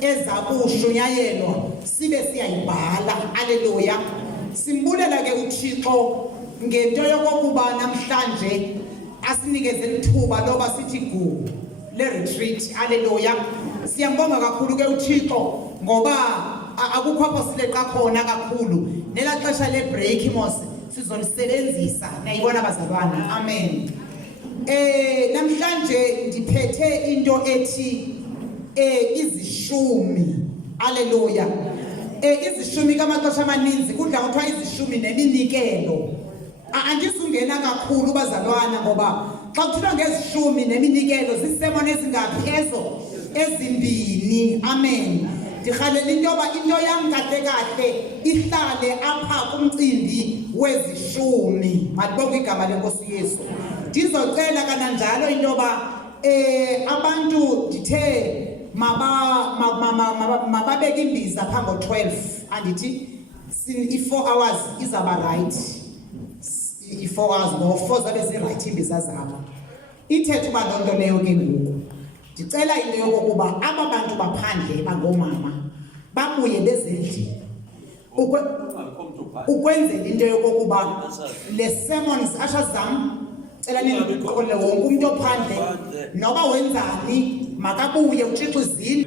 ezakushunyayelwa sibe siyayibhala. Haleluya. Simbulela ke uThixo ngento yokuba namhlanje asinikeze ithuba loba sithi gu le retreat. Haleluya. Siyambonga kakhulu ke uThixo ngoba akukho apho sileqa khona kakhulu. Nela xesha le break mos sizolisebenzisa. Nayibona bazalwana. Amen. Namhlanje ndiphethe into ethi izishumi. Haleluya. Izishumi kamaxesha amaninzi kudla kuthiwa izishumi neminikelo. Andisungena kakhulu bazalwana ngoba xa kuthethwa ngezishumi neminikelo zisemona ezingaphezo ezimbini. Amen. Ndikhalela into yoba into yam kahle kahle ihlale apha kumcimbi wezishumi. Malibonke igama lenkosi Yesu. Ndizocela kananjalo into yoba abantu ndithe mababeke imbiza phambi ko-12 andithi i-4 hours izaba right. I-4 hours no-4 zabe zi-right imbiza zabo. Ithethe uba loo nto leyo ke ngoku ndicela into yokokuba aba bantu baphandle bangomama babuye bezendlini ukwenzela into yokokuba le sermons asha zam cela niqole wonke umuntu ophandle noba wenzani makabuye uThixo izini.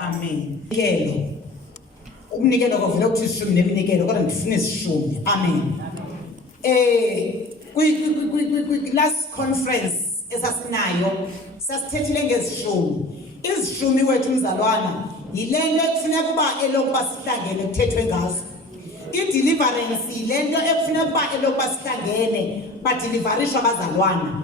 Amen. Umnikelo kovela ukuthi isishumi neminikelo kodwa ndifuna isishumi. Amen. Last conference esasinayo sasithethile ngezishumi. Izishumi wethu mzalwana yilento ekufuneka kuba elokuba sihlangene kuthethwe ngazo. I-deliverance yilento ekufuneka kuba elokuba sihlangene badeliverishwa abazalwana.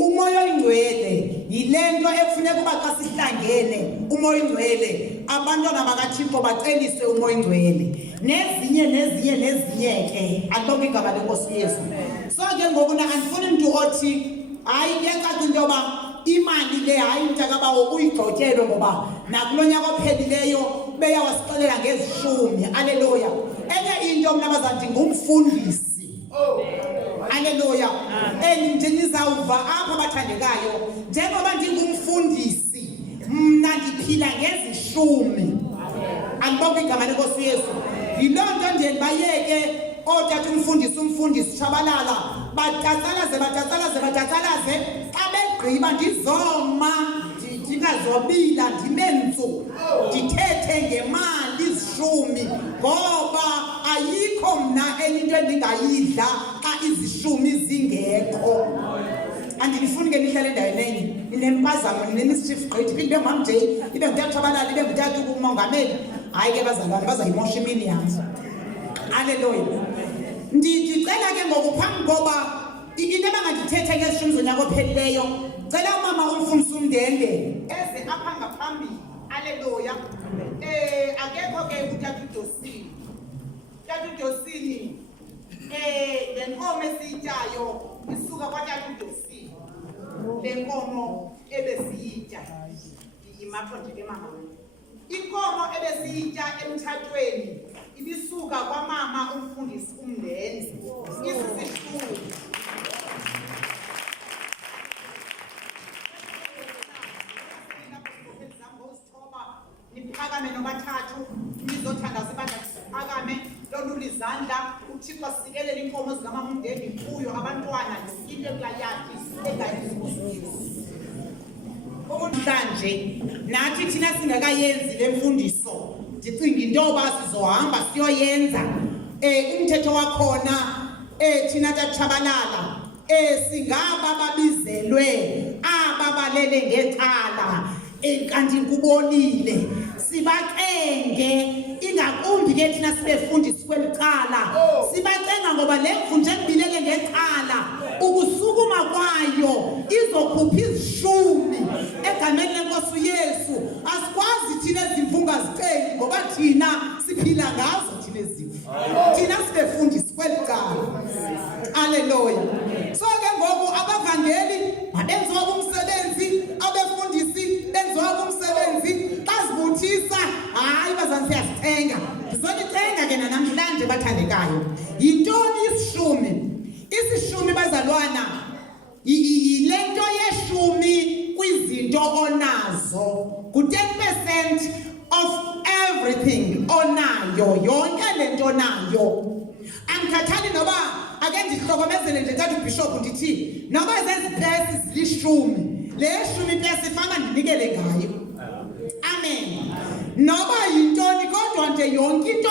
Umoya oyingcwele yilento ekufuneka kuba xa sihlangene umoya oyingcwele abantwana bakaThixo baceliswe umoya oyingcwele nezinye ke alibonke igama lenkosi Yesu. So ke ngoku andifuni umuntu othi hayi kuyacaca into yoba imali le hayi mntakabawo uyigxotyelwe ngoba nakulo nyaka ophelileyo beyawasixelela ngezishumi. Haleluya. Enye into mna bazanti ngumfundisi. Haleluya. Ndinizawuva apha bathandekayo njengoba ndingumfundisi mna ndiphila ngezishumi. Andibonke igama lenkosi Yesu. Yiloo nto ndiye ndibayeke otata umfundisi Tshabalala batatsalaze xa begqiba ndizoma ndingazobila ndimenzu ndithethe ngemali izishumi ngoba ayikho mna enye into endingayidla xa izishumi zingekho. Andifuni ke nihlale endaweni enye inempazamo ninemischief gqithi ibe ngumam J ibe ngutata Tshabalala ibe ngutata umongameli. Hayi ke bazalwane bazayimosha imini yam. Haleluya. Ndicela ke ngoku phambi ngoba into abangandithethe ngezishumi zonyaka ophelileyo cela umama umfundisi uMndende eze apha ngaphambili. Haleluya. Akekho ke utata uDosini. Utata uDosini le nkomo esiyityayo isuka kwatata uDosini. Le nkomo ebesiyitya imapho nje ke mama. Inkomo ebesiyitya emthathweni ibisuka kwamama umfundisi uMndende. Isisihluku. Niphakame nobathathu nizothandaza ibandla siphakame lolula izandla uThixo asikelele inkomo zikamama uMndende kuyo abantwana into ekulayati engayizikusizo. Namhlanje nathi thina singakayenzi le mfundiso ndicinga into yoba sizohamba siyoyenza. Umthetho wakhona thina taTshabalala singaba babizelwe ababalele ngecala kanti kubonile sibacenge ingakumbi ke thina sibefundisi kwelicala sibacenga ngoba le mfundiso ebilele ngecala ukusukuma kwayo izokhupha izishumi egameni lenkosi Yesu. Asikwazi thina ezimvu Haleluya. So ke ngoku abavangeli benziwa umsebenzi, abefundisi benziwa umsebenzi, xa zibuthisa hayi bazana siyazithenga. Sizonithenga ke namhlanje bathandekayo. Yintoni isishumi? Isishumi bazalwana yilento yeshumi kwizinto onazo. Ku10% of everything onayo, yonke lento onayo. Angikhathali noba ake ndihlokomezele nje thatha ubishop ndithi noba zezipesi zilishumi, le shumi pesi ifana ndinikele ngayo. Amen. Noba yintoni kodwa nje yonke into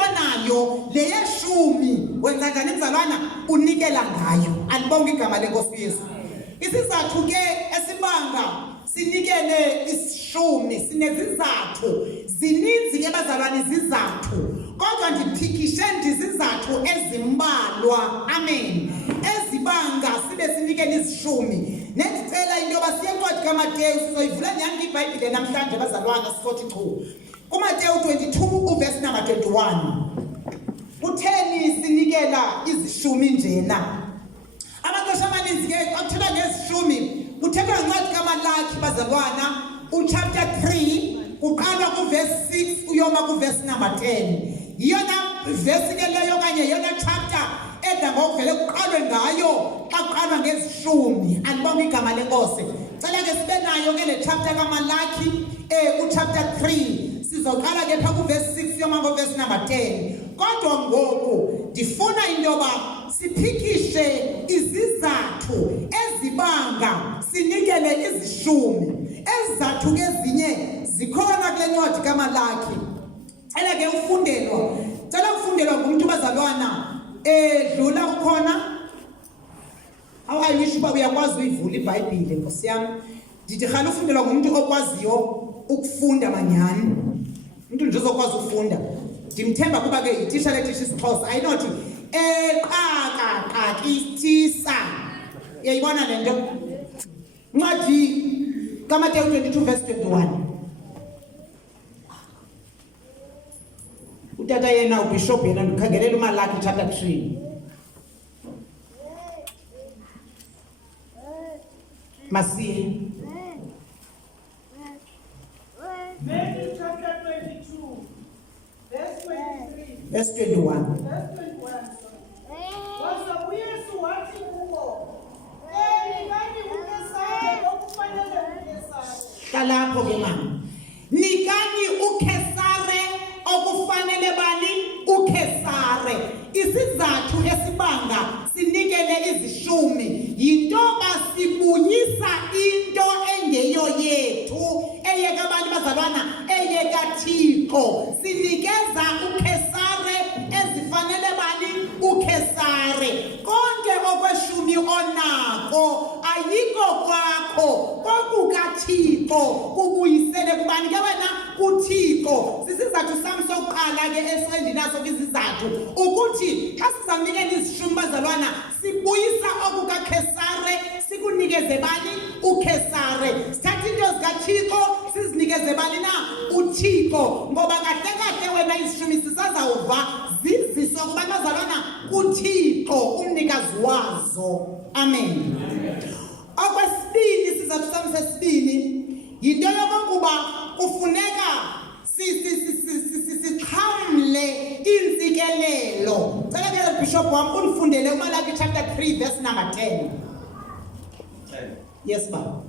nayo le yeshumi wenza njani mzalwana? Unikela ngayo. Alibonga igama lenkosi Yesu. Isizathu ke esibanga sinikele isishumi sinezizathu zininzi ke bazalwane, izizathu kodwa ndiphikishe ndizizathu ezimbalwa. Amen. Ezibanga sibe sinikele isishumi. Nendicela into yoba siye encwadi kaMateyu, sizoyivula nyani iBhayibhile namhlanje bazalwana, sizothi chu kuMateyu 22 uverse number 21. Kutheni sinikela izishumi njena? Amaxesha amaninzi ke akuthethwa ngezishumi kuthethwa ngencwadi kaMalaki bazalwana, uchapter 3 uqala kuverse 6 uyoma kuverse number 10. Yiyona verse ke leyo kanye yona chapter edla ngokuvele kuqalwe ngayo xa kuqalwa ngezishumi. Alibonga igama lenkosi. Cela ke sibe nayo ke le chapter kaMalaki uchapter 3 sizoqala ke pha kuverse 6 yoma kuverse number 10. Kodwa ngoku ndifuna into yoba siphikishe izizathu ezibanga sinikele izishumi. Ezizathu ke ezinye zikhona kule ncwadi kaMalaki. Cela ke ufundelwa ngumuntu bazalwana dlula ukhona. Awayisho uba uyakwazi uyivula iBhayibhile Nkosi yami. Ndithi khana ufundelwa ngumuntu okwaziyo ukufunda manyani. Umuntu nje uzokwazi ukufunda. Ndimthemba kuba ke ithisha lethisha isiXhosa ayinothi qaqaqaqithisa. Uyayibona le nto? Ncwadi kaMateyu 22 verse 21. Utata yena ubishop yena ndikhangelela uMalaki chapter 3. Masiye. Matthew chapter 22 verse 23. Verse 21. Verse 21. Waza uYesu wathi kubo, nikani uKesari okufanele uKesari. Kalapho ke mama. Nikani uKesare okufanele bani? uKesare. Isizathu esibanga sinikele izishumi yinto basibuyisa into engeyo yethu, eyeka abantu bazalwana, eyeka Thixo. Sinikeza uKesare ezifanele bani? uKesare. Konke okweshumi onako ayiko kwakho, kokukaThixo kubuyisele kubani ke wena? kuThixo. Sisizathu sami sokuqala ke esendinaso izizathu ukuthi xa sizamnikela izishumi bazalwana sibuyisa okukaKesare sikunikeze bani? uKesare. Sithatha into zikaThixo sizinikeze bani na? uThixo. Ngoba kahle wena izishumi sisazawuva ziziso kuba bazalwana kuThixo umnikazi wazo. Amen. Okwesibini, sizathu sami sesibini yinto yokokuba kufuneka sixhamle intsikelelo. Cela ke bishop wami undifundele uMalaki chapter 3 verse number 10. Yes baba.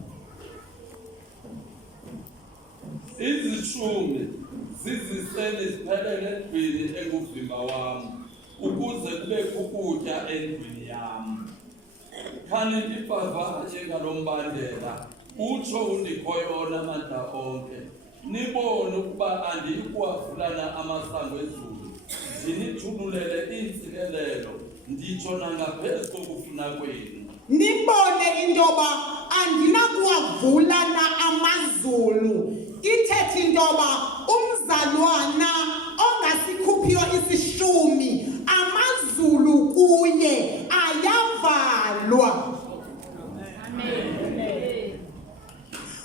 Izishumi zizisele ziphelele endlwini enguvimba wami ukuze kube ukutya endlwini yami. Khani ndibavakashe ngalombandela utsho undikhoyona amandla onke. Nibone ukuba andiyikuwavulana amasango ezulu, ndinithululele iintsikelelo, nditsho nangaphezu kokufuna kwenu. Nibone into yoba andinakuwavulana amazulu. Ithethe into yoba umzalwana ongasikhuphiyo isishumi amazulu kuye ayavalwa.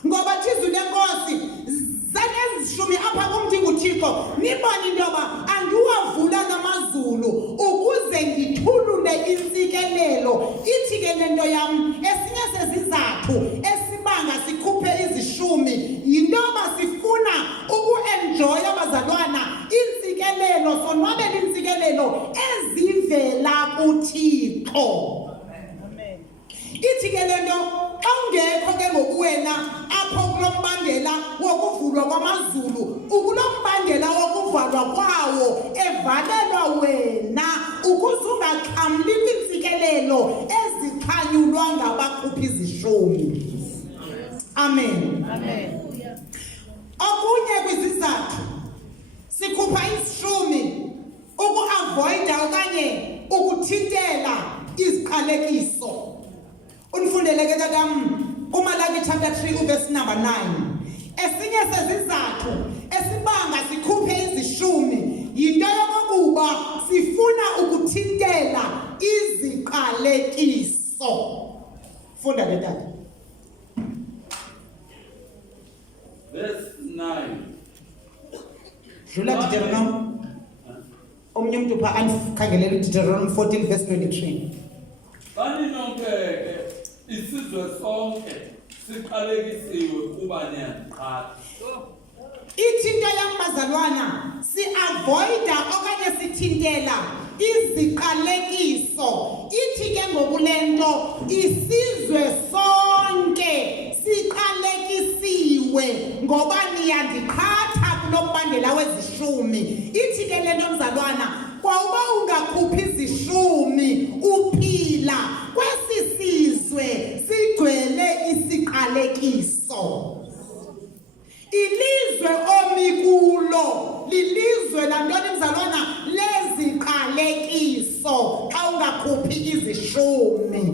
Ngoba izwi lenkosi zanezishumi apha kumthi nguThixo. Nibone into yoba andiwavula namazulu ukuze ndithulule ke lento yam esinye sezizathu esibanga sikhuphe izishumi yintoba sifuna ukuenjoya bazalwana intsikelelo sonwabela intsikelelo ezivela kuThixo. Amen. Ithi ke lento xa ungekho ke ngokuwena apho kulombandela wokuvulwa kwamazulu ukulombandela wokuvalwa kwawo evalelwa wena ukuze ungaxhamli kwintsikelelo ezikhanyulwa ngabakhuphi izishumi. Amen. Amen. Okunye kwizizathu sikhupha izishumi ukuavoida okanye ukuthintela iziqalekiso. Unifundele ke tatam kuMalaki chapter 3 verse number 9. Esinye sezizathu esibanga sikhuphe izishumi yinto yokuba sifuna ukuthintela iziqalekiso. Funda ke tata. Verse 9. Dlula Deuteronomy. Omnye umuntu pha andikhangelelela Deuteronomy 14 verse 23. Bani nonke ke isizwe sonke siqalekisiwe kuba niyandiqhatha. Ithinto yambazalwana si-avoida okanye sithintela iziqalekiso. Ithi ke ngokulento isizwe sonke siqalekisiwe ngoba niyandiqhatha kulombandela wezishumi. Ithi ke lento mzalwana kwauba ungakhuphi izishumi uphila kwesi sizwe sigcwele isiqalekiso. Ilizwe omikulo lilizwe lantoni mzalwana leziqalekiso xa ungakhuphi izishumi.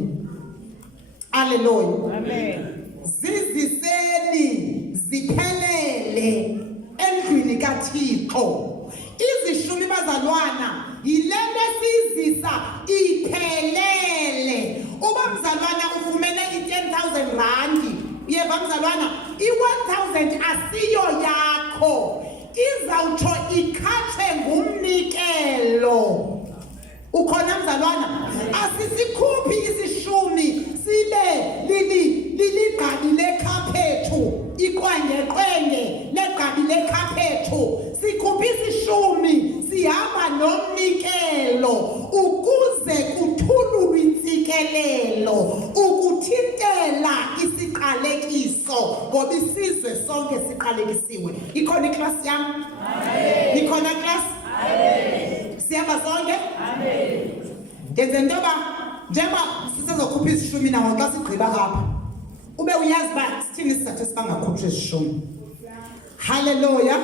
Hallelujah. Amen. Ziziseni ziphelele endlwini kaThixo. Izishumi bazalwana yilento esizisa iphelele. Uba mzalwana ufumene i-10,000 randi uyeva mzalwana i-1,000 asiyo yakho izawutsho ikhatshwe ngumnikelo. Ukhona mzalwana asisikhuphi isishumi sibe liligqabi lekhaphethu iqwengeqwenge legqabi lekhaphethu. Sikhuphi isishumi sihamba nomnikelo ukuze kuthululwe intsikelelo ukuthintela isiqalekiso ngoba isizwe sonke siqalekisiwe. Ikhona iklasi yam? Amen. Ikhona iklasi? Amen. Siyahamba sonke? Amen. Ndenze ntoba njengoba sisezokhupha izishumi nawo xa sigqiba apha ube uyazi uba sithini isizathu esibangakhuphi izishumi. Haleluya.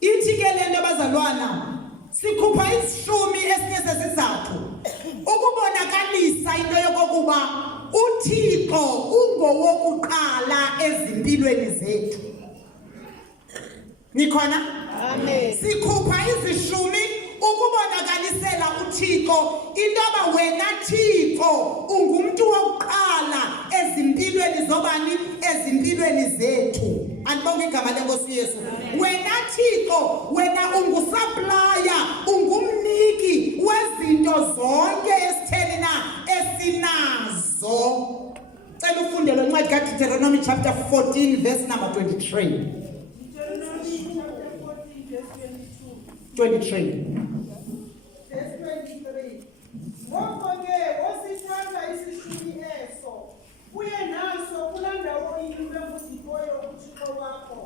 Ithi ke le nto bazalwana sikhupha izishumi esinye sesizathu ukubonakalisa into yokokuba uThixo ungowokuqala ezimpilweni zethu. Nikhona? Amen. Sikhupha izishumi ukubonakalisela uThixo intoba wena Thixo ungumntu wokuqala ezimpilweni zobani ezimpilweni zethu. Andibonge igama lenkosi Yesu. Wena Thixo wena ungusupplier ungumniki wezinto zonke esitheni na esinazo. Cela ufunde lo ncwadi kaDeuteronomy chapter 14 verse number 23. Deuteronomy chapter 14 verse 22. 23. Verse 23. Ngoko ke osithatha isishumi eso uye naso kulaa ndawo inyulwemuzikoyo uThixo wakho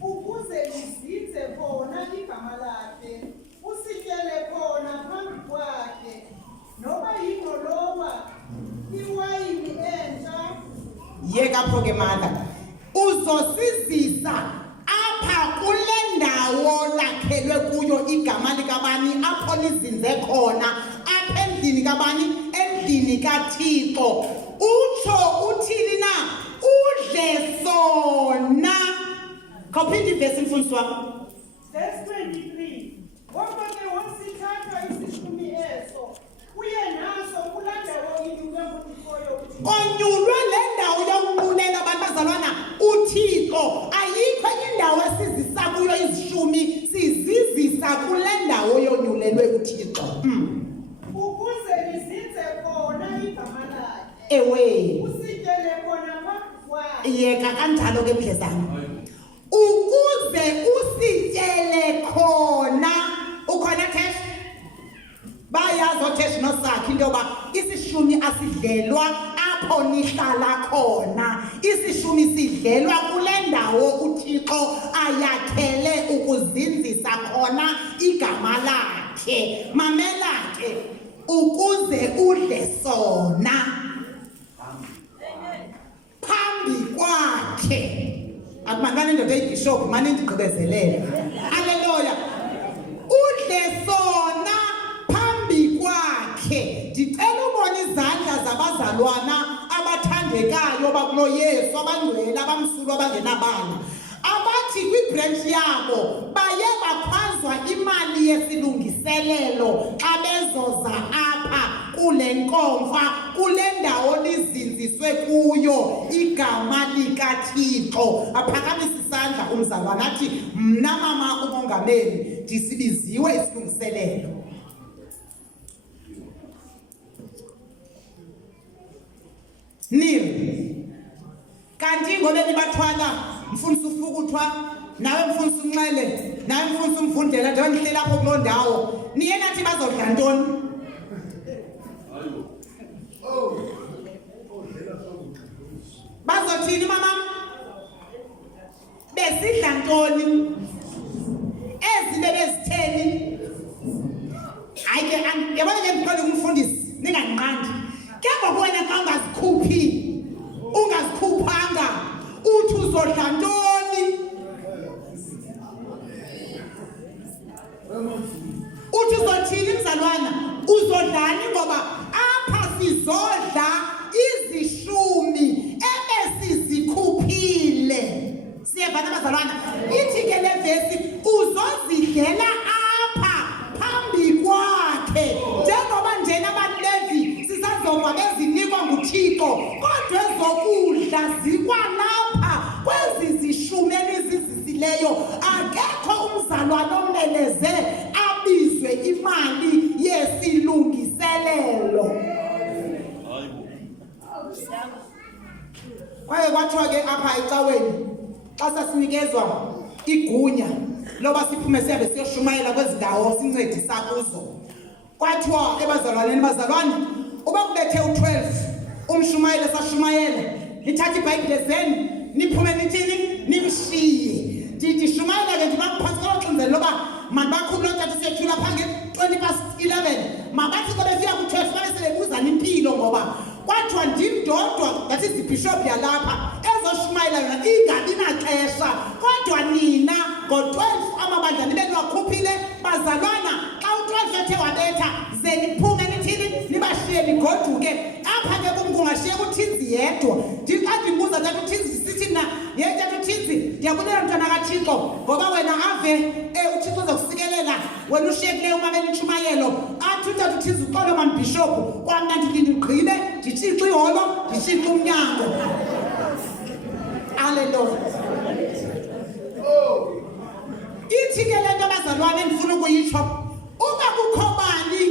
ukuze lizinze khona igama lakhe usityele khona phambi kwakhe noba yingqolowa iwayini entsha. Yeka apho ke mala uzosizisa apha kule ndawo lakhelwe kuyo igama likabani apho lizinze khona apha endlini kabani endlini kaThixo. Utsho uthini na udle sona. Khawuphinde ivesi mfundisi wam. Verse 23. Ngoko ke wasithatha isishumi eso uye naso kulaa ndawo inyulwemuzikoyo uThixo. Onyulwe le ndawo yokunqulela abantu bazalwana uThixo. Ayikho enye indawo esizisa kuyo izishumi sizizisa kule ndawo yonyulelwe uThixo. Ukuze lizinze khona igama away. Usityele khona phambi kwakhe. Yeka kanjalo ke mdlezana. Ukuze usityele khona ukhona cash. Bayazi othesh nosakhe into yoba isishumi asidlelwa apho nihlala khona. Isishumi sidlelwa kule ndawo uThixo ayakhele ukuzinzisa khona igama lakhe. Mamela ke ukuze udle sona phambi kwakhe. Akumangane indoda eyibishop manje ndigqibezelele. Haleluya. Udle sona phambi kwakhe. Ndicela ubona izandla zabazalwana abathandekayo bakulo Yesu abangcwele abamsulwa abangenabala. Abathi kwibranch yabo baye bakhwazwa imali yesilungiselelo xa bezoza apha kule nkomfa kule ndawo lizinziswe kuyo igama likaThixo. Aphakamisa isandla umzalwana athi mna mama umongameli ndisibiziwe isilungiselelo. Nim kanti ngobe nibathwala mfundisi ufukuthwa nawe mfundisi unxele nawe mfundisi umfundela nje ndihlela lapho kuloo ndawo niye nathi bazodla ntoni? Bazothini mama? Besidla ntoni? Ezi bebezitheni? Hayi ke yabona ke mqala umfundisi ninganqandi. Ke ngoku wena xa ungazikhuphanga uthi uzodla ntoni? Uthi uzothini mzalwana? Uzodlani ngoba apha sizodla izishumi ebesizikhuphile. Siyevana bazalwana? Ithi ke le vesi uzozidlela apha phambi kwakhe. Njengoba njena abaLevi sisazoma bezinikwa nguThixo kodwa ezokudla zikwalapha kwezi zishumi enizizisileyo. Akekho umzalwana omeleze abizwe imali yesilungiselelo. Kwaye kwathiwa ke apha ecaweni xa sasinikezwa igunya loba siphume siyabe siyoshumayela kwezi ndawo sincedisa kuzo. Kwathiwa ebazalwaneni bazalwane uba kubethe u12 umshumayele sashumayele nithatha iBhayibhile zenu niphume nithini nimshiye. Ndithi shumayela ke ndibaphathela uxinzelo loba mandibakhuphule utata siyethula phange 11:20 mabathi xa befika ku12 babe sebebuzana impilo ngoba kwathiwa ndim ndodwa that is ibishop yalapha ezoshumayela yona ingabi naxesha kodwa nina ngo12 amabandla nibe niwakhuphile bazalwana xa u12 ethe wabetha ze niphume nithini nibashiye nigoduke apha ke kungashiye uThinzi yedwa. Xa ndimbuza tata uThinzi sithi na ye tata uThinzi ndiyabulela mntwana kaThixo ngoba wena ave uThixo uzokusikelela wena ushiyekileyo umamela intshumayelo athi utata uThinzi uxolo mambishophu kwamna ndilindugqile nditshixe iholo nditshixe umnyango. Haleluya. Ithi ke le nto bazalwane endifuna ukuyitsho uba kukho bani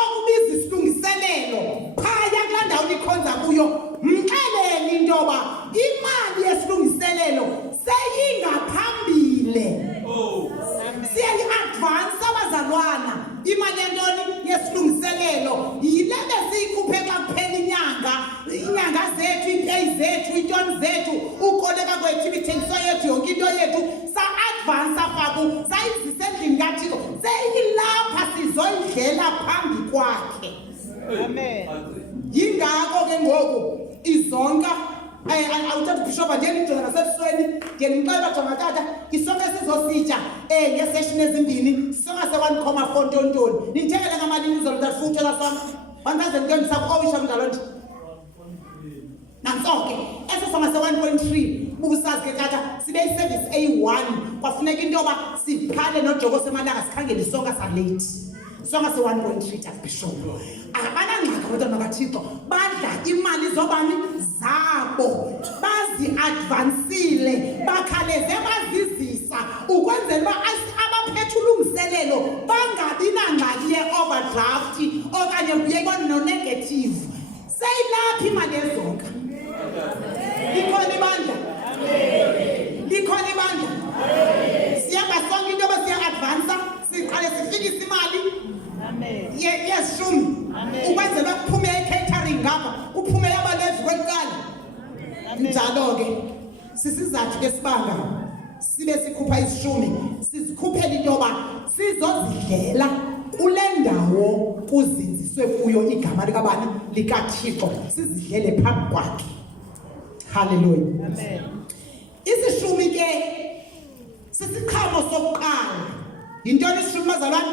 okubiza isilungiselelo phaya kulaa ndawo nikhonza kuyo mxeleni into yoba imali yesilungiselelo seyingaphambile. Siyayi-advance abazalwana imali yentoni yesilungiselelo yile besiyikhuphe xa kuphela inyanga zethu iipeyi zethu iintoni zethu ukoleka kwethu imithengiso yethu yonke into yethu sa-advansa faku sayizisa endlini kaThixo seyilapha sizoyidlela phambi kwakhe. Amen. Yingako ke ngoku izonka awuthatha ubhishopa ndiye ndijonga nasebusweni ndiye ndimxela bajonga tata isonka esizositya ngeeseshini ezimbini sisonka se-1.4 ntontoni nindithengele ngamalini izolota futhela sam 1000 ndisakuowisha mdalo nje nansoke eso sonka se-1.3 bubusazi ke tata sibe iservice A1 kwafuneka into yoba siphale nojoko semalanga sikhangele isonka salate songa se-1.3 tata bishop abanangxaki abantwana bakaThixo badla imali zobani zabo bazi-advansile bakhaleze bazizisa ukwenzela uba abaphethe ulungiselelo bangabi nangxaki ye-overdraft okanye kuyekwa no-negative Seyilaphi imali ezonka? Likhona ibandla? Likhona ibandla? Siyaba sonke into besiya-advansa, siqale sifikise imali yesishumi ukwenzela kuphume i-catering ngapha, kuphume yabalezi kwelikala. Njalo-ke sisizathu ke sibanga sibe sikhupha isishumi, sizikhuphela into yoba sizozidlela kule ndawo kuzinziswe kuyo igama likabani? LikaThixo, sizidlele phambi kwakhe. Hallelujah. Isishumi ke sisiqhamo sokuqala. Yintoni isishumi bazalwane?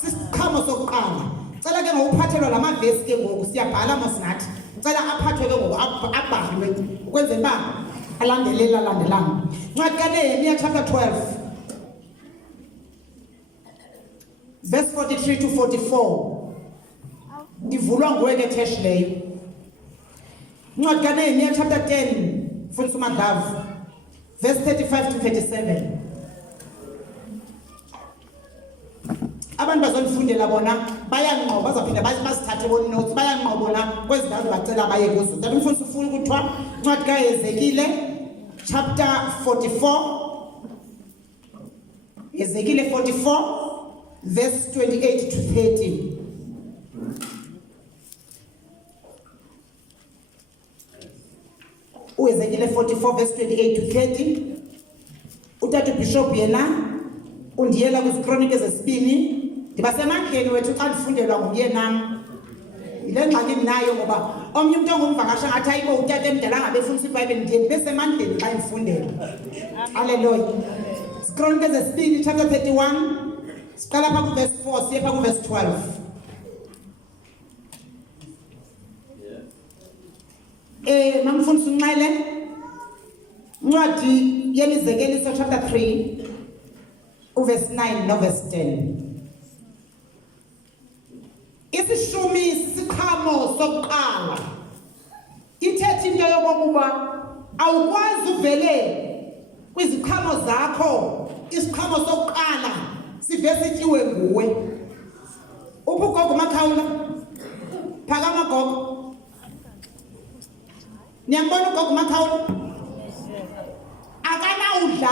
Sisiqhamo sokuqala. Cela ke ngokuphathelwa lamavesi ke ngoku siyabhala masinathi. Cela aphathwe ke ngoku abhalwe ukwenzela uba alandelelana. Ncwadi kaNehemiya chapter 12 verse 43 to 44. Ivulwa nguwe ke Thesh leyo. Ncwadi kaNehemiya chapter 10 mfundisi uMandlavu verse 35 to 37. Abantu bazonifundela bona bayanqoba, bazaphinda bazithathe bona notes, bayanqoba bona kwezindawo bacela baye kuzo. Kanti umfundisi ufuna ukuthiwa ncwadi kaHezekile chapter 44, Ezekile 44 verse 28 to 30. Ezekile 44 verse 28 to 30. Utata Bishop yena undiyela kwizikronike zesibini. Ndibasemandleni wethu xa ndifundelwa nguye nam. Yile ngxaki ndinayo ngoba omnye umuntu ongumvakasha ngathi ayibo utata emdala ngabe efundisa iBhayibheli, ndiye ndibe semandleni xa ndifundela. Hallelujah. Izikronike zesibini chapter 31 siqala pha kuverse 4 siye pha kuverse 12. Mamfundisi uNxele ncwadi yemizekeliso chapter 3 uverse 9 no verse 10. Isishumi sisiqhamo sokuqala. Ithetha into yokokuba awukwazi uvele kwiziqhamo zakho isiqhamo sokuqala sive sityiwe nguwe. Uphi ugogo Makhawula? Phakama gogo. Niyambona ugogo Makhawula? Akanawudla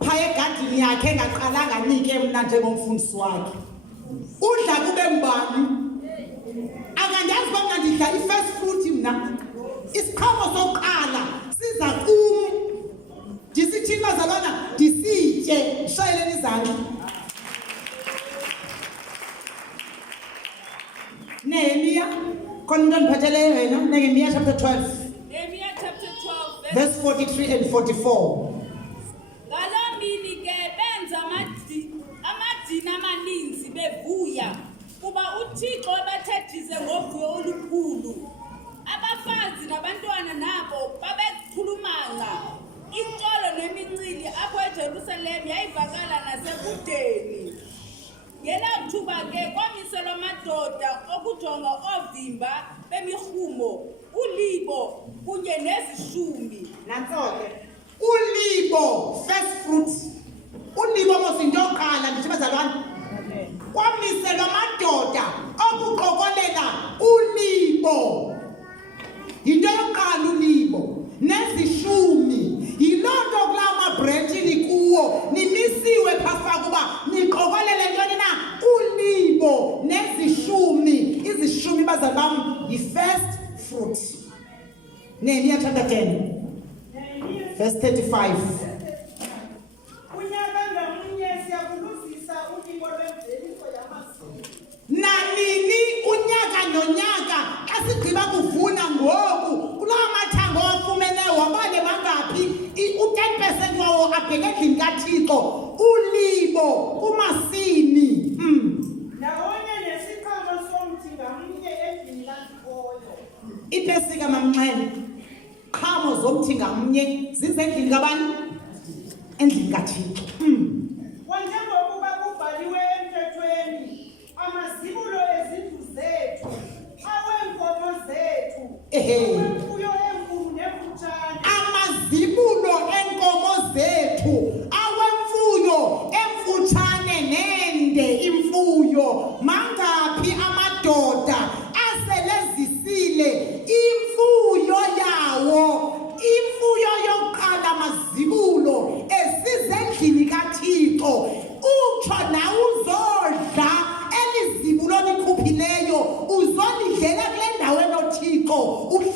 phaya egadini yakhe engaqalanga anike mna njengomfundisi wakhe. Udla kube mbani? Akandazi bona ndidla i-first fruit mna. Isiqhamo sokuqala siza kum. Ndisithini bazalwana? Ndisitye. Shayeleni izandla. Nehemiya khona into endiphatheleyo wena. Nehemiya chapter 12 verse 43 and 44. Ngaloo mini ke benza amadini amaninzi bevuya kuba uThixo ebathethize ngovuyo olukhulu. Abafazi nabantwana nabo babechulumanga. Intolo nemincili apho eJerusalem yayivakala nasekudeni. Ngela thuba ke kwamiselwa amadoda okujonga ovimba bemirhumo, ulibo kunye nezishumi. Nanso-ke ulibo, first fruit. Ulibo mosinto yokuqala ndithi bazalwane. Kwamiselwa amadoda okuqokolela ulibo. Yinto yokuqala ulibo nezishumi. Yiloo nto kulawo mabhrentshini kuwo nimisiwe phafa kuba niqokolele ntoni na? Ulibo nezishumi. Izishumi bazali bam yi-first fruit. Nehemiya chapter 10 verse 35. Unyaka ngamunye siyakuluzisa ulibo lwemveliso yamasiko. Nanini unyaka nonyaka xa sigqiba kuvuna ngoku kulawa mathango ofumeneyo wabale bangaphi u-10% wawo abheke endlini kaThixo ulibo kumasini. Ndawonye nesiqhamo somthi ngamunye endlini kaNkoyo. Ipesika mamnxele qhamo zomthi ngamnye zizendlini kabani? Endlini kaThixo. Kwanjengokuba kubhaliwe emthethweni, amazibulo ezindlu zethu, aweenkomo zethu, awemfuyo enkulu nemfutshane. Amazibulo enkomo zethu, awemfuyo emfutshane nende imfuyo. Mangaphi amadoda asele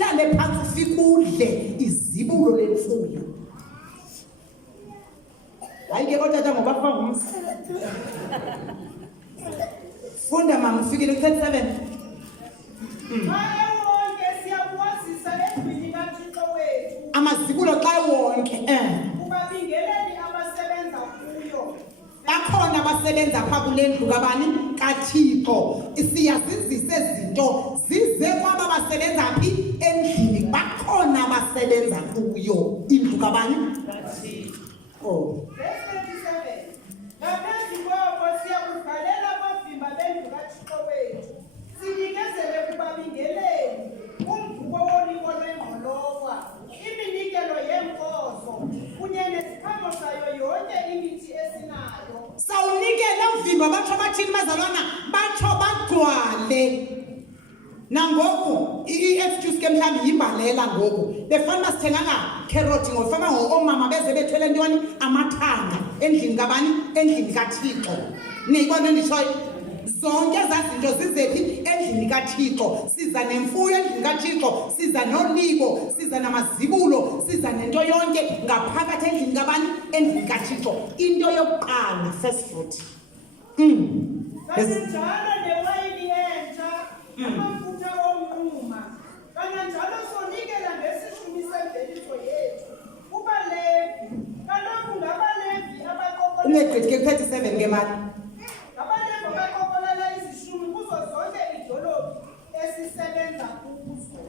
uhlale phansi ufike udle izibulo lemfuyo. Hayi ke kodwa ngoba kuba ngumsi. Funda mama ufikile ku-37. Xa ewonke siyakwazisa endlwini kaThixo wethu Amazibulo xa wonke kubabingeleli abasebenza kuyo. bakhona abasebenza phaa kule ndlu kabani kaThixo. Siyazizisa ezinto zize kwaba basebenza phi endlini. Bakhona abasebenza kuyo indlu kabani oh. Verse 37. Ngaphezu koko siyakugalela abavimba bendlu kaThixo wethu, sinikezele kubabingeleli umvubo woliko lwengqolowa, iminikelo yeenkozo, kunye neziqhamo sayo yonke imithi esinayo. Sawunikela uvimba batsho bathini bazalwana batsho bagcwale. Nangoku i-excuse ke mhlawumbi yimbalela ngoku befana masithenganga carrot ngofana omama beze bethwele ntoni amathanga endlini kabani endlini kaThixo. Niyibona nditshoyo zonke ezazinto zizephi endlini kaThixo. Siza nemfuyo endlini kaThixo, siza nolibo, siza namazibulo, siza nento yonke ngaphakathi endlini kabani endlini kaThixo. Into yokuqala first fruit. Kananjalo newayini entsha, amafutha omnquma, kananjalo sonikela ngesishumi semveliso yethu kuBalevi. Kaloku ngaBalevi abaqokolela Ungegqithi ke 37 ke mali. ngaBalevi abaqokolela izishumi kuzo zonke iidolophu esisebenza kuzo.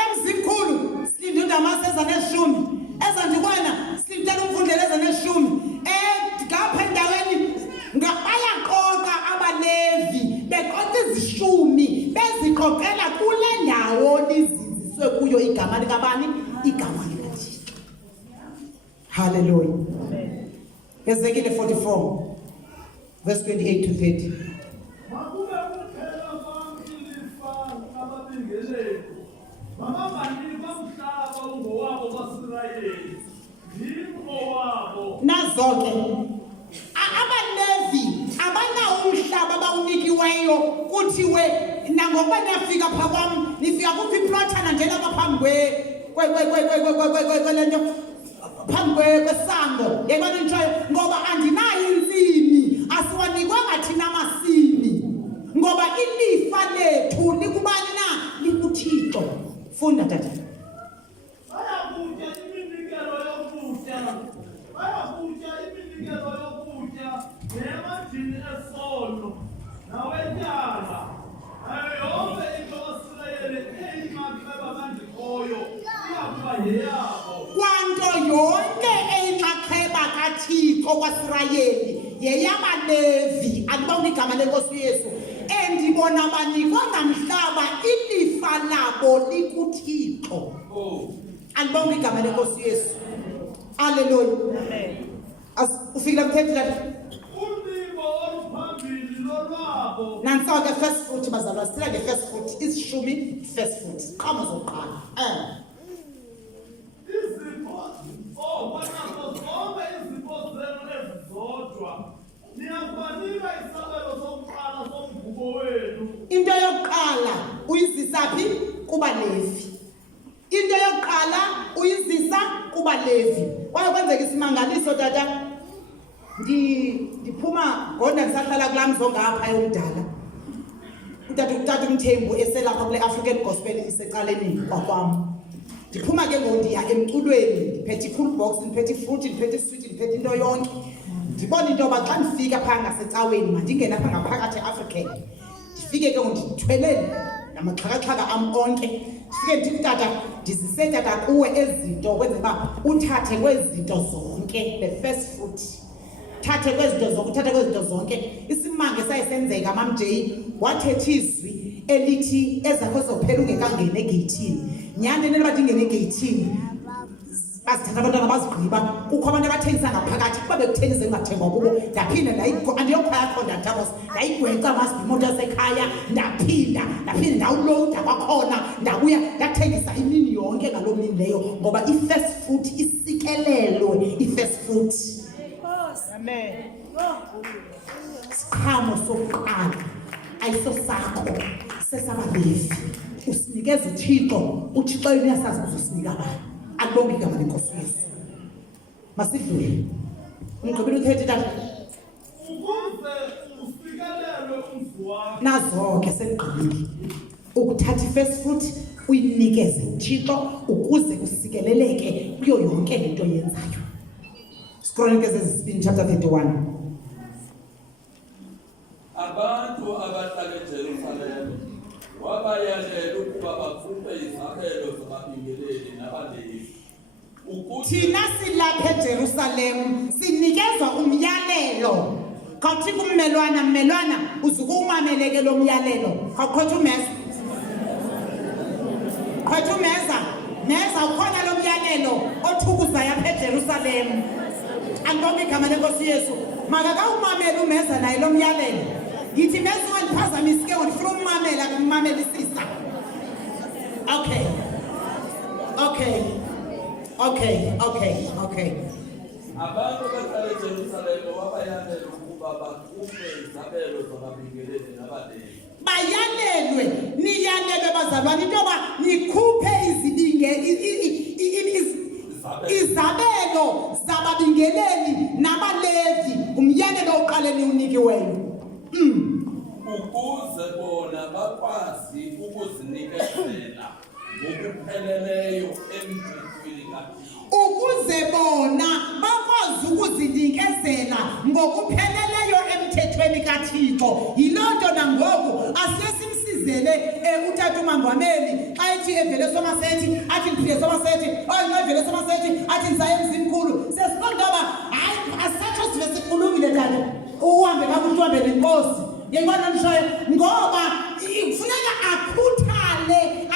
Emzimkhulu silinde uDamasi eza neshumi. Eza ndikwena silindele umfundele eza neshumi. Ngapha endaweni bayaqoqa abaLevi beqoqa izishumi beziqoqela kule ndawo lizinziswe kuyo igama likabani igama likaThixo. Hallelujah. Ezekiel 44 verse 28 to 30. Makube kuphela kwami ilifa ababingeleli. Mabanganikwa umhlaba ungowabo baSirayeli. Yimi owabo. Nazo ke abaLevi abanawo umhlaba abawunikiweyo kuthiwe nangokuba niyafika phaa kwam nifika kuphi iplotana nje lapha phambi kwelento phambi kwesango yekubana ntshoyo ngoba andinayo intsimi asiwanikwanga thina amasimi ngoba ilifa lethu likubani na likuThixo. Funda tata. Bayakutya iminikelo yokutya. Bayakutya iminikelo yokutya nemadini esono nawetyala. Nayo yonke into kaSirayeli eyinxaxheba kandikhoyo iyakuba yeyabo. Kwanto yonke eyinxaxheba kaThixo kwaSirayeli yeyabaLevi. Andibona igama lenkosi uYesu. Endibona banikwa ngamhlaba ilifa labo likuThixo. Oh. Andibona igama lenkosi uYesu. Hallelujah. Amen. Ufikile ku-30. Ulimo oluphambili lolwabo. Nanso ke first fruit bazalwa sila ke first fruit isishumi first fruit. Qhamu zokuqala. Izipho kwanazo zonke izipho zenu ezizodwa niyakubanika isabelo sokuqala somvubo wenu. Into yokuqala uyizisa phi kubaLevi. Into yokuqala uyizisa kubaLevi. Kwaye kwenzeka isimangaliso tata. Ndiphuma ngoda ndisahlala kulaa mzongapha yomdala. Utata uMthembu eselapha kule African Gospel isecaleni kwakwam. Ndiphuma ke ngondiya emculweni ndiphethe i-cool box ndiphethe ifruit ndiphethe isweet ndiphethe into yonke. Ndibona into yoba xa ndifika phaa ngasecaweni mandingene apha ngaphakathi e-African. Ndifike ke ndithwele namaxhakaxhaka am onke. Ndifike ndithi tata ndizise tata kuwe ezinto kwenzela uba uthathe kwezi zinto zonke the first fruit. Thathe kwezinto zonke isimanga sayisenzeka mamJay wathetha izwi elithi ezakho zophela ungekangena egeyithini. Nyani nene bathi ingene egeyithini bazithatha abantwana bazigqiba kukho abantu abathengisa ngaphakathi kuba bekuthengisa engathengwa kubo. Ndaphinda andiyokhaya kho ndatamos ndayigweca masibhi imoto yasekhaya ndaphinda ndawulowuda kwakhona ndabuya ndathengisa imini yonke ngaloo mini leyo ngoba i-first fruit isikelelwe i-first fruit. Amen. Siqhamo sokuqala ayisosakho sesabaLevi. usinikeza uThixo yena uyasazi uzosinika bani. Akubonge igama lenkosi Yesu. Masidlule. Ngigqibile uthethe tata. Ukuze usikelelwe umzi wakho. Nazo ke senigqibile. Ukuthatha ifirst fruit uyinikeze uThixo ukuze kusikeleleke kuyo yonke lento yenzayo. Chronicles 2 chapter 31. Abantu abahlala eJerusalema wabayalela ukuba bakhuphe izabelo zababingeleli nabaLevi. Thina silapha eJerusalem sinikezwa umyalelo. Kathi kummelwana uzukumameleke lo myalelo. Khaqotha umeza. Khaqotha umeza. Meza ukhona lo myalelo othukuza yapha eJerusalem. Angibonge igama lenkosi Yesu. Makaka umamela umeza naye lo myalelo. Yithi meza wangiphazamisike ngifuna umamela kumamelisisa. Okay. Abantu abahlala eJerusalema wabayalela ukuba bakhuphe izabelo zababingeleli nabaLevi. Bayalelwe niyalelwe bazalwane into yoba nikhuphe izabelo zababingeleli nabaLevi. Umyalelo oqale niwunikiweyo. Ukuze bona bakwazi ukuzinikezela ngokupheleleyo emthethweni kaThixo. Ukuze bona bakwazi ukuzinikezela ngokupheleleyo emthethweni kaThixo. Yilonto nangoku asiyesimsizele utata uMangameli xa ethi evele Somasethi athi ngiphile Somasethi oyivele Somasethi athi ngisaye emzimkhulu. Sesiqonda ba hayi asatsho sive sikhulumile tata uhambe kakuhle uhambe nenkosi. Yengibona nishoyo ngoba kufuneka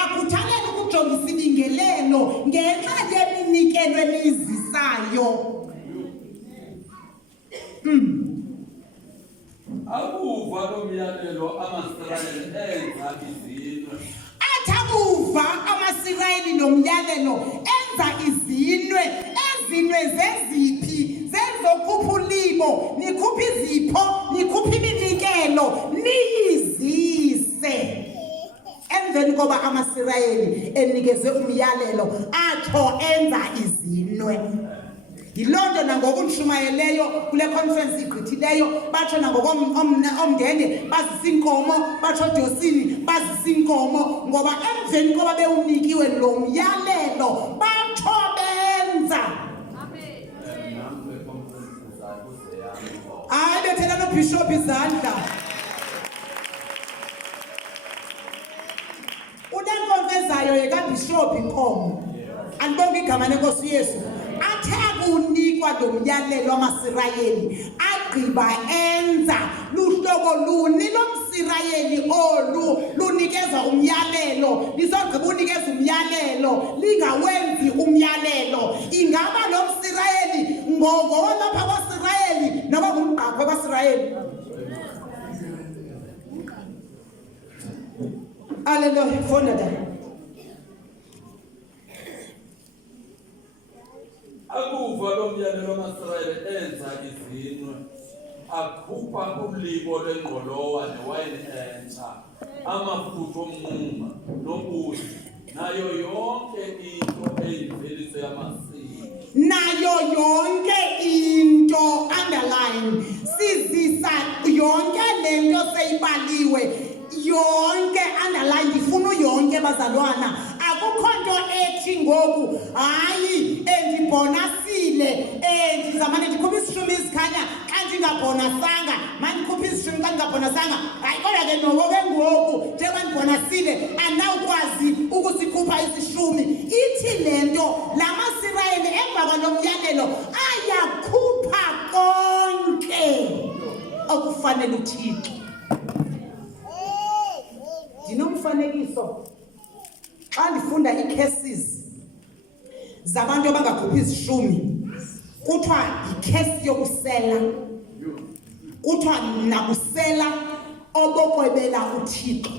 akhuthalele ukujonga isibingelelo ngenxa yeminikelo eniyizisayo. Akuva lo myalelo amaSirayeli enza izinwe. Athakuva amaSirayeli nomyalelo enza izinwe zeziphi zezokhupha ulibo nikhupha izipho nikhupha iminikelo niyizise. Emveni koba amaSirayeli enikeze umyalelo atho enza izinwe. Yilonto nangoku nishumayeleyo kule conference igqithileyo batsho nangokomndende bazisa inkomo batsho Josini bazisa inkomo ngoba emveni koba bewunikiwe lo myalelo batsho benza. Hayi bethela noBishop izandla. Unenkonfezayo yekaBishop inkomo. Andibonge igama lenkosi Yesu. Athe akunikwa lo myalelo amaSirayeli agqiba enza luhlobo luni lomSirayeli olu lunikeza umyalelo lisogqiba unikeza umyalelo lingawenzi umyalelo. Ingaba lo mSirayeli ngolapha kwaSirayeli noma ngumqapho kwaSirayeli. Hallelujah. Fonda da. Akuva lo myalelo amaSirayeli enza izinwe. Akhupha ulibo lwengqolowa newayini entsha, amafutha omnquma nobusi, nayo yonke into eyimveliso yamasiko. Nayo yonke into, underline, sizisa yonke lento seyibaliwe, yonke underline, ndifuna yonke bazalwana. Akukho nto ethi ngoku hayi endibhonasile ndizamane ndikhupha isishumi izikhanya xa ndingabhonasanga mandikhupha isishumi xa ndingabhonasanga. Hayi kodwa ke noko ke ngoku njengoba ndibhonasile andinawukwazi ukusikhupha isishumi. Ithi le nto la maSirayeli emva kwalo myalelo ayakhupha konke okufanele uThixo. Ndinomfanekiso xa ndifunda icases zabantu abangakhuphi izishumi kuthiwa yicase yokusela, kuthiwa nakusela obokwebela uThixo.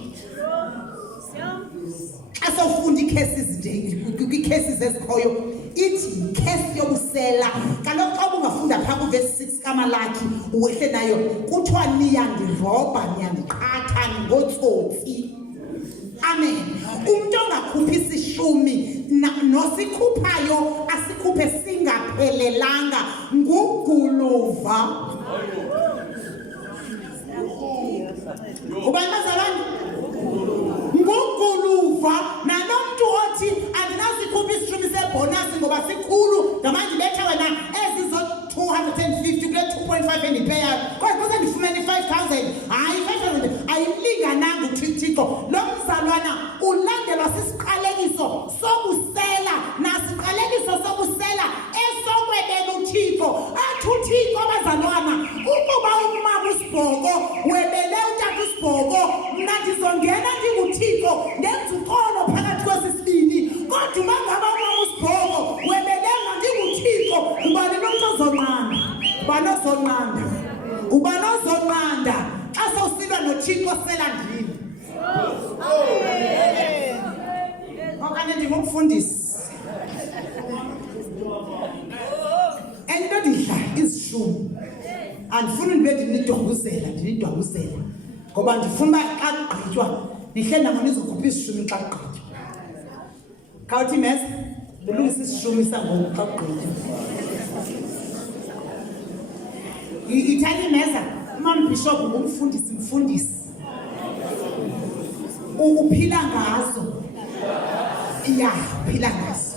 Xa sewufunda icases ezikhoyo ithi yicase yokusela. Kaloku xa ungafunda phaa kuverse 6 kaMalaki uwehle nayo kuthiwa niyandirobha niyandiqhatha ngotsotsi. amen. Umuntu ongakhuphi isishumi nosikhuphayo asikhuphe singaphelelanga nguguluva. Ubani bazalwane? Nguguluva nanomuntu othi andinasikhupha isishumi sebonus ngoba sikhulu ngamanje betha wena ezizo 250 kule 2.5 endipeyayo kodwa kuze ndifumene 5,000 hayi 5,000 ayilingananga uthixo. Lo mzalwana ulandelwa sisiqalekiso sobusela nasiqalekiso sobusela esokwebela uthixo. Athi uthixo bazalwana ukuba umama usibhoko webele utata usibhoko mna ndizongena ndinguthixo ndenza uxolo phakathi kwesisibini kodwa uma ngaba umama usibhoko webelenga ndinguthixo ubani nomntu ozonqanda ubani ozonqanda ubani ozonqanda xa sowusilwa nothixo selandini. Okanye ndingumfundisi enye ndidla izishumi andifuni ndibe ndinidwabuzela ngoba ndifuna uba xa kugqitywa nihle namo nizokhupha isishumi xa kugqitywa. Khawuthi meza ulungisa isishumi sangoku xa kugqitywa. Ithani meza umama Bishop ngumfundisi uphila ngazo. Ya, uphila ngazo.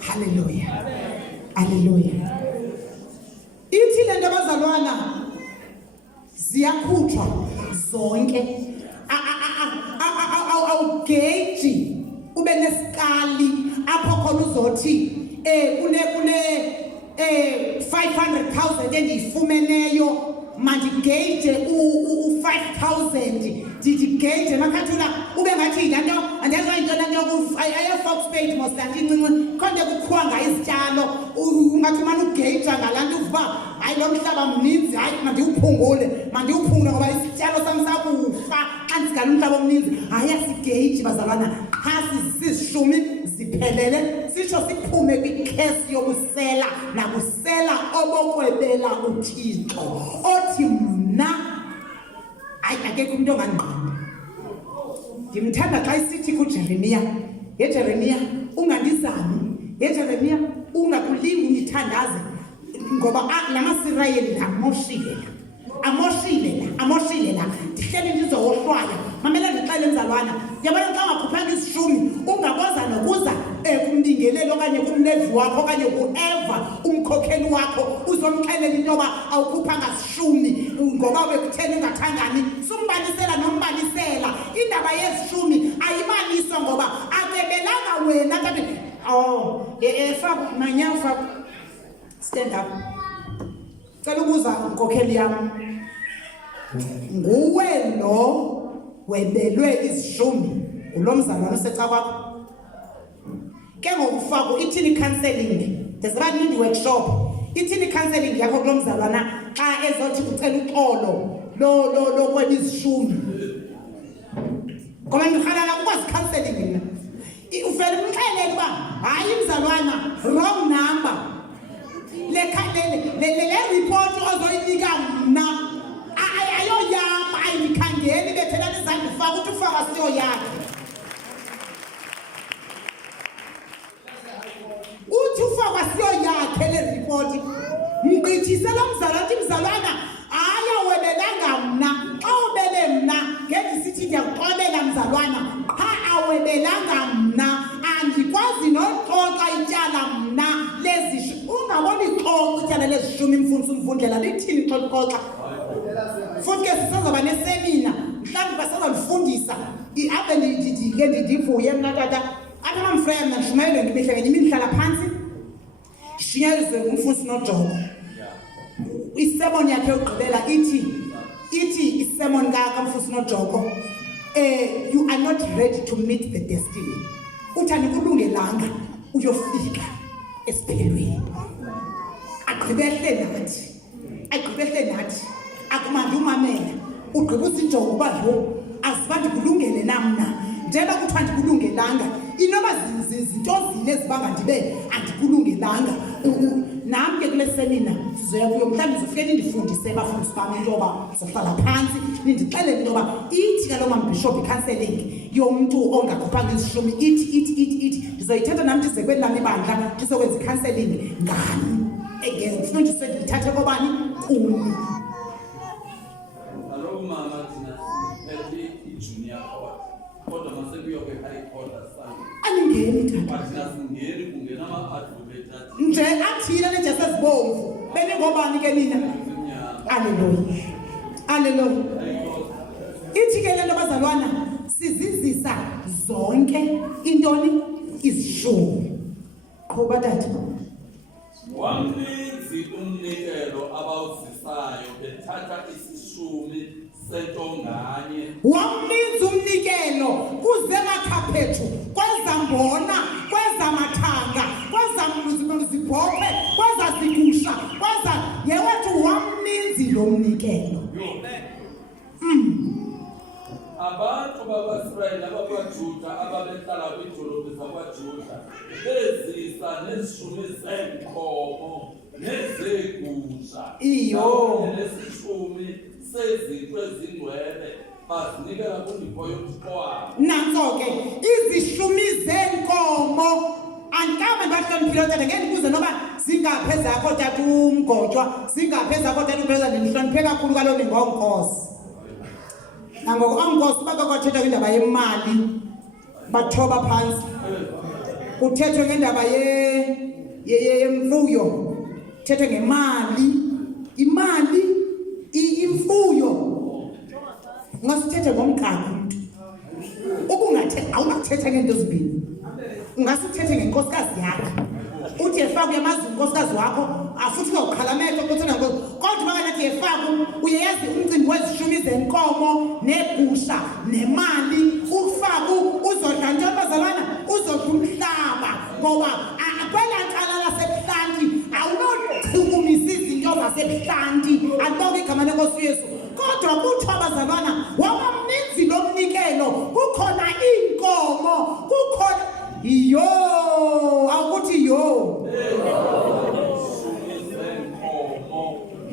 Hallelujah. Hallelujah. Ithi le nto abazalwana ziyakhutshwa zonke. Awugeji ube nesikali apho khona uzothi kule 500,000 endiyifumeneyo mandigeje u5,000 ndigeje makhathula ube ngathi la nto andiyazi into la nto aye-Fox Spade mosantincinci khonde kukhuwanga izityalo ungathi umane ugeja ngalaa nto uvuba hayi lo mhlaba mninzi hayi mandiwuphungule ngoba isityalo sam sakufa xa ndigala umhlaba omninzi hayi asigeji bazalwana phasi sisishumi ziphelele sitsho siphume kwikhesi yobusela nabusela obokwebela uthixo othi mna hayi akekho umntu ongandinqanda. Ndimthanda xa isithi kuJeremiya, yeJeremiya ungandizami, yeJeremiya ungakulingi undithandaze ngoba la maSirayeli amoshile la ndihleli ndizowohlwaya. Mamela ndixele mzalwana yabona xa ungakhuphanga isishumi ungaboza nokuza kumbingeleli okanye kumlevi wakho okanye whoever umkhokheli wakho uzomxelela into yoba awukhuphanga sishumi ngoba bekutheni ungathandani. Sumbalisela nombalisela indaba yezishumi ayibaliswa ngoba akebelanga wena kanti Faku stand up. Cela ukuza umkhokheli yami nguwe lo webelwe izishumi ulo mzalwana oseca kwakho. Ke ngokufaku ithini counseling desibani workshop ithini counseling yakho kulo mzalwana xa ezothi ucela uxolo lo kweba izishumi ngoba ngikhalala ukwazi counseling mina uvele umxelele uba hayi mzalwana wrong number le report ozoyinika mna ayoyama ayikhangeli bethelana izandla ufaka ukuthi ufaka siyo yakhe uthi ufaka siyo yakhe le report mgqithise lo mzalwana uthi mzalwana ayawebelanga mna xa ubele mna ngethi sithi ndiyakuxolela mzalwana awebelanga mna andikwazi noxoxa ityala mna lezi ungaboni ixoxa ityala lezishumi mfundisi umvundlela lithini xa lixoxa futhi ke sisazoba nesemina mhlawumbi basazalifundisa abe ndivuye mna tata apha mamfreya mna ndishumayelwe ngimihla ngenye imini ndihlala phantsi ndishunyayelizwe ngumfundisi noJogo. Isemoni yakhe yokugqibela ithi isemoni kamfundisi noJogo you are not ready to meet the destiny. Uthi anikulungelanga uyofika esiphelweni. Agqibehle nathi akumandi umamela ugqiba usijonga uba lo aziba ndikulungele namna njengoba kuthiwa ndikulungelanga inoba zinto zine ezibanga ndibe andikulungelanga nami ke kule semina sizoya kuyo mhlawumbe ngizofike nindifundise abafundisi bami into yoba sizohlala phansi nindixelele into yoba ithi kalo mambhishophu i-counselling yomuntu ongakhuphanga izishumi ithi ndizoyithetha nami ndize kweli lami ibandla ndizokwenza i-counselling ngani ngifundise ndithathe kobani kuni Alo mama thina ethi i-junior court kodwa mase kuyoke high court asani aningeni tata bathina singeni kungena ama-advocate nje athile nenje sezibomvu beningobani ke nina Hallelujah. Ithi ke lento bazalwana sizizisa zonke intoni izishumi. Qhuba tata. Wamninzi umnikelo abawuzisayo bethatha isishumi sentonganye. Wamninzi umnikelo kuze makaphethu kweza mbona kweza mathanga kweza mzibhophe kweza zigusha kweza yewethu wamninzi lo mnikelo. Abantu bakwaIsrayeli abakwaJuda ababehlala kwidolobha zakwaJuda bezisa nezishumi zenkomo nezegusha iyo nesishumi sezinto ezingcwele bazinikela kundipho yoMthixo wabo. Nanso ke izishumi zenkomo ankama bahloniphile tata ngeke kuze noba singaphe zakho tata umgotshwa singaphe zakho tata uphezulu nihloniphe kakhulu kalona ngonkosi. Nangoku onkosi bakakwathethwa ngendaba yemali bathoba phansi kuthethwe ngendaba yemfuyo thethwe ngemali imfuyo ngasithethe ngomgaqo umuntu awungathetha ngento ezibini ungasithethe ngenkosikazi yakho uthi efaka uyamazi unkosikazi wakho afuthi uyawukhalamela ukuthi nangoku kodwa makanathi efaka uyayazi umcimbi wezishumi zenkomo negusha nemali ufaka uzodla ntoni bazalwana uzodla umhlaba ngoba kwela cala lasebuhlanti awunochukumisa izinto zasebuhlanti alibonke igama lenkosi uYesu kodwa kuthiwa bazalwana wabamninzi lo mnikelo kukhona inkomo kukhona iyo akuthi iyo Zenkomo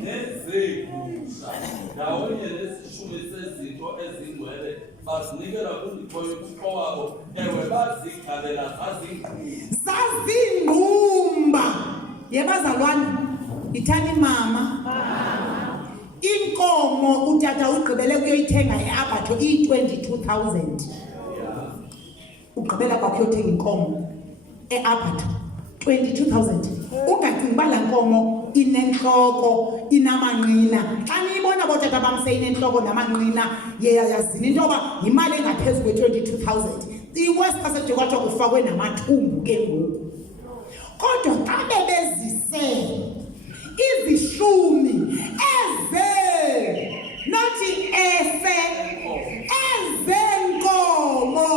nezegusha ndawonye nesishumi sezinto ezingcwele bazinikela kundipho yoMthixo wabo ewe bazigabela zazingqumba yebazalwana ithani mama inkomo utata ugqibele kuyoyithenga eAbatho i22,000 ugqibela kwakhe uyothenga inkomo eAbatho 22,000 ungacingi uba laa nkomo inentloko inamanqina xa niyibona bootata bam seyinentloko namanqina yazini into yoba yimali engaphezu kwe-22,000 iwest kaseje kwathiwa kufakwe namathumbu ke ngoku kodwa xa bebezise izishumi nathi ezenkomo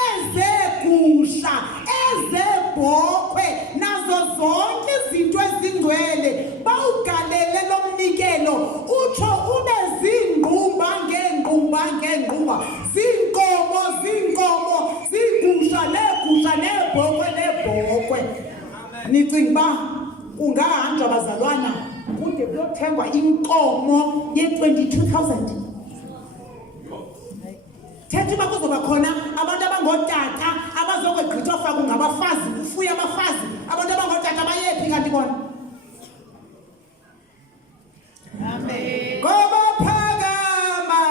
ezegusha ezebhokhwe nazo zonke izinto ezingcwele bawugalele lo mnikelo utsho ube zingqumba ngeenqumba zinkomo zigusha nebhokhwe nicinga uba kungahanjwa bazalwana kude kuyothengwa inkomo ye-22,000 thetha uba kuzoba khona abantu abangootata abazokwegqitha ofaka ngabafazi ufuye abafazi abantu abangootata bayephi kanti bona amen ngoba phakama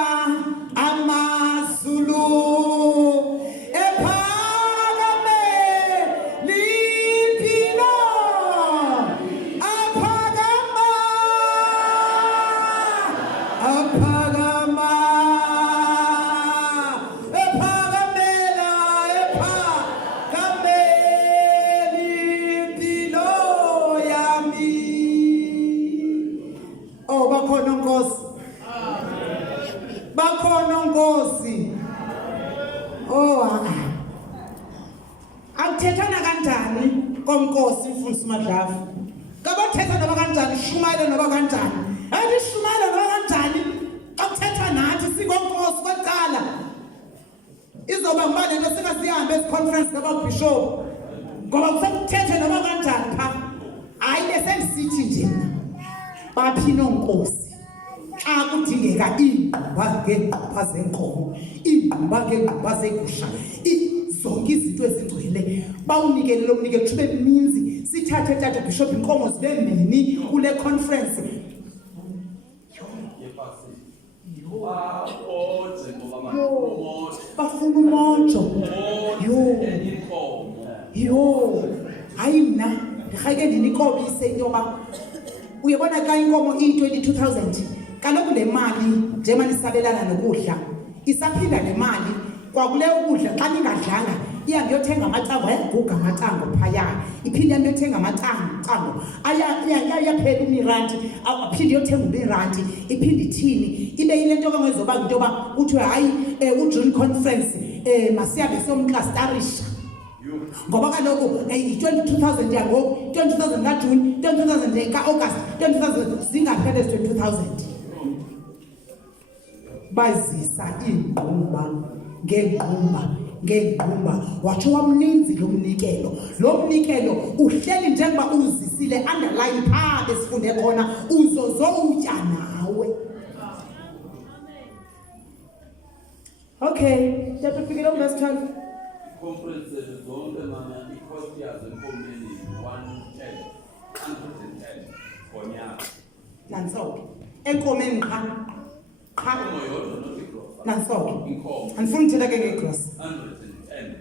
amazulu bakhona nkosi akuthethana kanjani konkosi mfundisi Madlavu kabathetha noba kanjani shumayelo noba kanjani shumayelo noba kanjani akuthethwa nathi sikonkosi kwecala izoba ngibale into sikasihambe ezi-conference ngababhishophu ngoba kusekuthethe noba kanjani pha hayi ndandisithi nje mna baphi nonkosi xa kudingeka iingquba ngeengquba zenkomo, iingquba ngeengquba zegusha, zonke izinto ezingcwele bawunikele lo mnikelo ube mninzi, sithathe tata bishop inkomo zibe mbini kule conference. Bafuna umojo. Yo hayi mna ndirhake ndinikobise into yoba uyabona xa inkomo iyi-22,000 kaloku le mali njengoba nisabelana nokudla isaphinda le mali kwakule ukudla xa ningadlanga ihambe yothenga amacango, ayaguga amacango phaya, iphinde ihambe yothenga amacango ayaphela umiranti, aphinde yothenga umiranti, iphinde ithini ibe yile nto kangezoba into yoba kuthiwe hayi uJune conference masiyabe somklastarisha ngoba kaloku i-22,000 yangoku, 22,000 kaJuni, 22,000 ka-August, 22,000 zingaphele ezi-22,000. Bazisa iingquba ngeengquba watsho wamninzi lo mnikelo. Lo mnikelo uhleli njengoba uzisile underline phaa besifunde khona uzozowutya nawe. Okay, tatufikile verse 12. Conferences zonke mana i-cost yazo enkomeni 110 ngonyaka. Nansoke enkomeni qha Inkomo yodwa not i-gross. nansoke Inkomo andifuni uthetha ke ngegross 110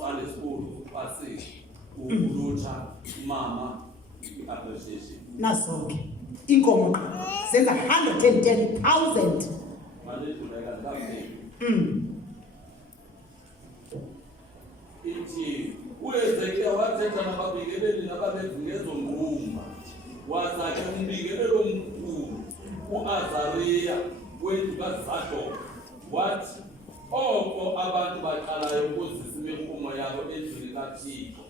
Sunday school basi ulutsha mama appreciation. nasoke inkomo qha zenza 110,000. Malethuleka kakhulu. Ithi uHezekiya wathetha nababingeleli nababengezo ngumba, wazakhe umbingeleli omkhulu uAzariya wendlu kaZadokhi, wathi oko abantu baqalayo ukuzisa imirhumo yabo endlini kaThixo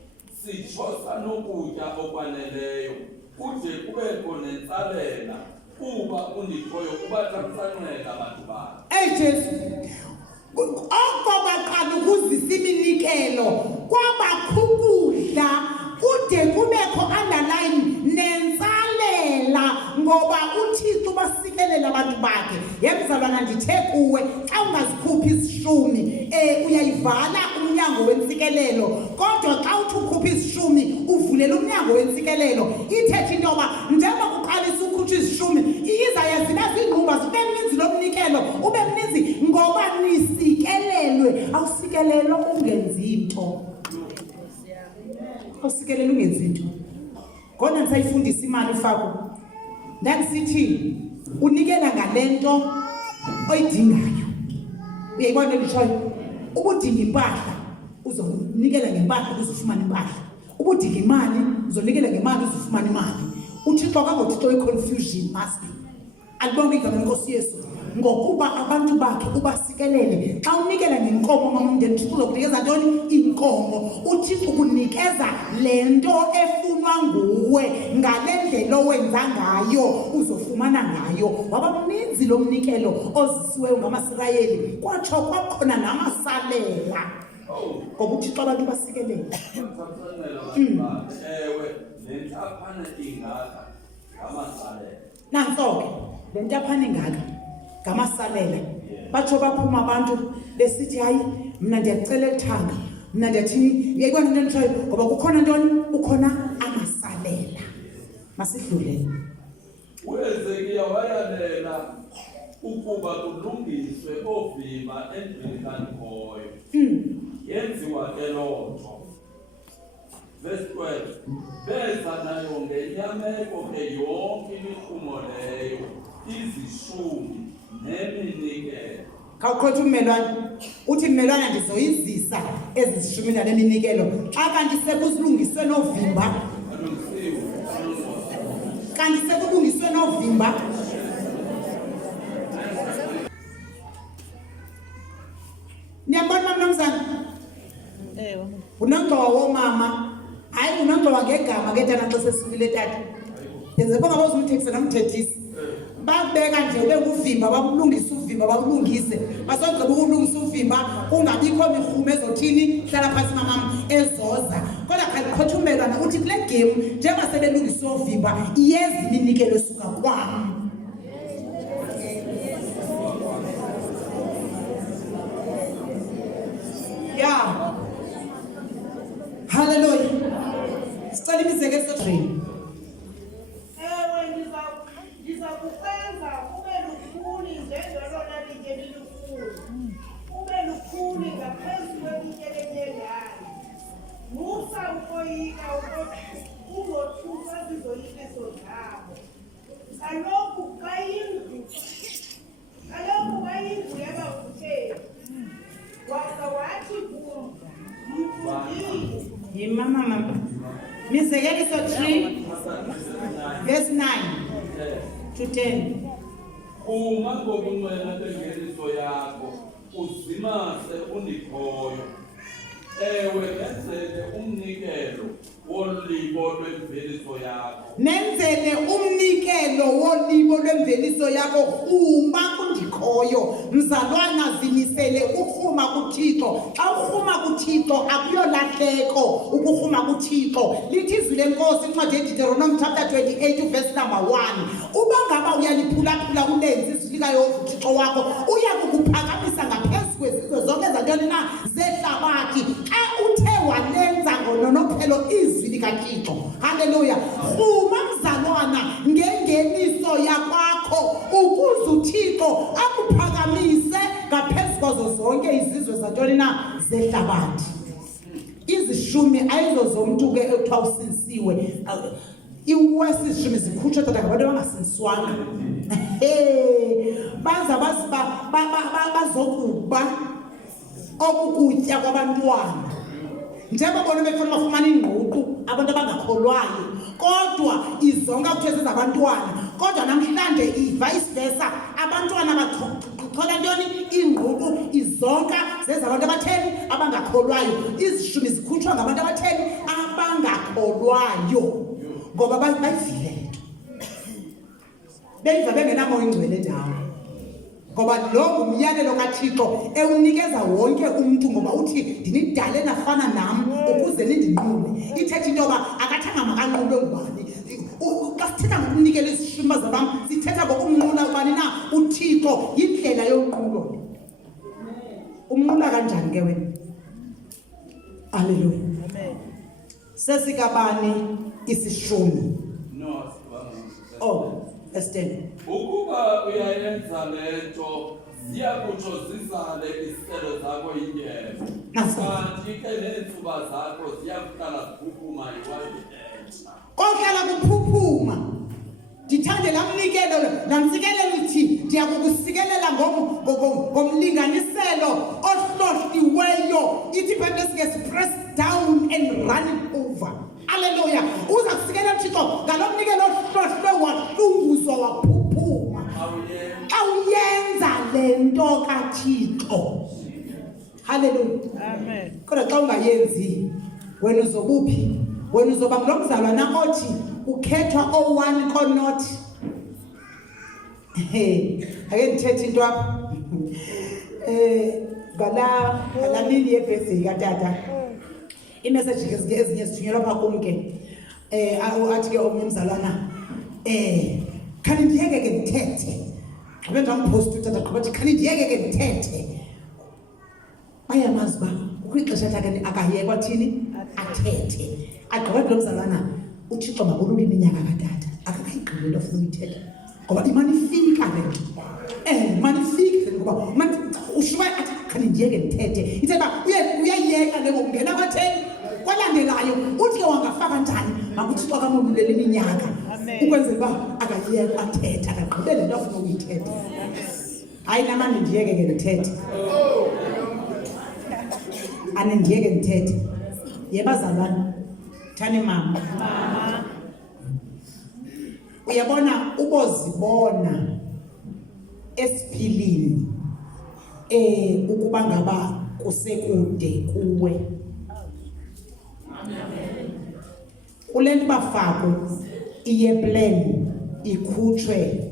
sitsho sanokutya okwaneleyo kude kubekho nentsalela kuba undikhoyo kubathamsanqela abantu bakhe. Jesu oko baqala ukuzisa iminikelo kwabakho ukudla kude kubekho underline nentsalela ngoba uThixo basikelela abantu bakhe. Yemzalwana ndithe kuwe xa ungazikhuphi izishumi uyayivala umnyango wentsikelelo, kodwa xa uthi ukhupha izishumi uvulela umnyango wentsikelelo. Ithethe into yoba njengoba kuqalisa ukhupha izishumi izaya ziba ziingquba zibe mninzi lo mnikelo ube mninzi ngoba nisikelelwe. Awusikelelwa ungenzi into, awusikelelwa ungenzi into. Ngona ndisayifundisa imali ufako ndandisithi unikela ngale nto oyidingayo. Uyayibona enditshoyo? Ubudinga impahla uzonikela ngempahla ukuze ufumane impahla, ubudinga imali uzonikela ngemali ukuze ufumane imali. uThixo kangothixo we-confusion must be. Alibonke igama lenkosi Yesu ngokuba abantu bakhe ubasikelele. Xa unikela ngenkomo mamundeni uThixo uzokunikeza ntoni? Inkomo. uThixo ukunikeza le nto efunwa nguwe ngale ndlela owenza ngayo uzofumana ngayo. Waba mninzi lo mnikelo ozisiweyo ngamaSirayeli kwatsho kwakhona namasalela ngoba uThixo abantu basikelele. Ewe nentaphane ingaka ngamasalela. Nanso-ke le ntaphane ingaka ngamasalela batsho baphuma abantu besithi hayi mna ndiyacela ethanga, mna ndiyathini. Uyayibona into enditshoyo ngoba kukhona ntoni? Kukhona amasalela. Masidlulele. uHezekiya wayalela ukuba kulungiswe oovimba endlini kaNkhoyo. Yenziwa ke loo nto. Verse 12. Beza nayo ngenyameko ke yonke imirhumo leyo, izishumi neminikelo. Khawuqotha ummelwane uthi mmelwana ndizoyizisa ezi zishumi nale minikelo xa kanti sekuzilungiswe novimba, kanti sekulungiswe novimba. Niyambona mnumzana? Ewe. Unongxowa womama, hayi unongxowa ngegama ke tana xa sesifile tata. Yenze bonga bozumthekisa namthethisi. Babeka nje ube kuvimba babulungisa uvimba babulungise. Basogqiba ukulungisa uvimba kungabikho mirhumo ezothini hlala phansi mamam ezoza. Kodwa khaliqhothumelwana uthi kule game njengoba sebelungisa ovimba iyeza iminikelo esuka kwam. Yeah. Hallelujah. Sicela imizekelo train. Ewe ndiza kukwenza ube lukhuni njengelo lalike lilukhuni. Ube lukhuni ngaphezu kwelitye lenyengane. Musa ukoyika ungothusa zizoyikiso zabo. Kaloku kayindlu yabavukeli. Waza wathi kum, mfundisi. Mama. Mizekeliso 3 verse 9 to 10. Uma ngokunwela kwengeniso yakho uzimase unikhoyo. Ewe enzele umnikelo wolibo lwemveliso yakho. Nenzele umnikelo wolibo lwemveliso yakho uma kundikhoyo. Mzalwana zimisele ukurhuma kuThixo. Xa urhuma kuThixo akuyolahleko ukurhuma kuThixo. Lithi izwi lenkosi incwadi yeDeuteronomy chapter 28 verse number 1. Uba ngaba uyaliphulaphula ulenze izwi likaYehova uThixo wakho uya kukuphakamisa ngaphezu kwezizwe zonke zantoni na zehlabathi. Xa uthe walenza ngononophelo izwi likaThixo. Haleluya. Rhuma mzalwana ngengeniso yakwakho ukuze uThixo akuphakamise ngaphezu kwazo zonke izizwe zantoni na zehlabathi. Izishumi ayizo zomuntu ke ekuthiwa usinsiwe. Iwesi izishumi zikhutshwa tata ngabantu abangasinsiwanga. Baza bazokuba okukutya kwabantwana. Njengoba bona befuna bafumana ingququ abantu abangakholwayo kodwa izonka kuthiwe zezabantwana kodwa namhlanje i-vice versa abantwana bathola ntoni ingququ izonka zezabantu abatheni abangakholwayo. Izishumi zikhutshwa ngabantu abatheni abangakholwayo ngoba bayivile lento beyiva bengenamoya ingcwele ndawo. Ngoba lo ngumyalelo kaThixo ewunikeza wonke umuntu ngoba uthi ndinidale nafana nam ukuze nindinqule. Ithetha into yoba akathanga makanqulwe ngubani. Xa sithetha ngokunikela izishumi zabam sithetha ngokumnqula ubani na uThixo yindlela yonqulo. Umnqula kanjani ke wena? Haleluya. Amen. Sesikabani isishumi? No, oh, Esther. Ukuba uyayenza lento ziyakutsho zizale izicelo zakho inyeva. Kanti ke neentsuba zakho ziyakuhlala ziphuphuma iwayenza. Kohlala kuphuphuma. Ndithande lamnikelo namsikelelo lithi ndiyakukusikelela ngomlinganiselo ohlohliweyo. Ithi Bible press down and run it over. Hallelujah. Uza kusikela uThixo ngalomnikelo ohlohlwe wahlunguzwa waphuphuma. Awuyenza lento kaThixo. Hallelujah. Amen. Kodwa xa ungayenzi wena uzobuphi? Wena uzoba ngomzalwana othi ukhethwa o1 konot. Ake ndithethe into apha. Ngala mini yebirthday katata. Imessage ezinye sithunyelwa pha kumke. Athi ke omnye umzalwana khani ndiyeke ke ndithethe. Ngabe ndampost utata qabathi khani ndiyeke ke ndithethe. Bayamazi ba ukwixesha lakhe akayekwa thini athethe. Agqiba lo mzalwana uThixo makulule iminyaka katata akakayigqibeli ofuna ukuyithetha ngoba imani ifika lento imani ifika ngoba manje ushuba athi khani ndiyeke ndithethe ithetha uyayeka ke ngokungena kwatheni kwalandelayo uthi ke wangafaka njani makuThixo akamululela iminyaka ukwenzela uba akayekwa athetha akagqibele into afuna ukuyithetha. Hayi namani ndiyeke ke ndithethe ane ndiyeke ndithethe. Yebazalwana thani mama uyabona ubozibona esiphilini ukuba ngaba kusekude kuwe. Kulento bafako iye plan ikhutshwe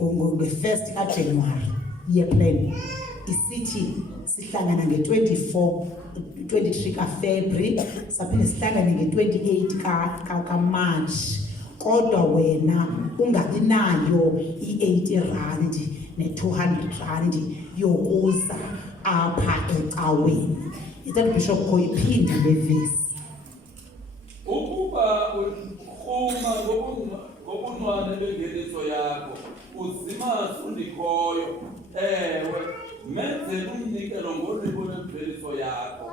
ngo1 kaJanuary. Iye plan isithi sihlangana nge-23 kaFebruary, saphinde sihlangane nge-28 kaMarch. Kodwa wena ungabi nayo i-R80 ne-R200 yokuza apha ecaweni. Itathi Bishop kho iphinde le vesi. Ukuba uma ngobunwane bengeniso yakho uzimasa undikhoyo, ewe menze umnikelo ngolwimi lwemveliso yakho.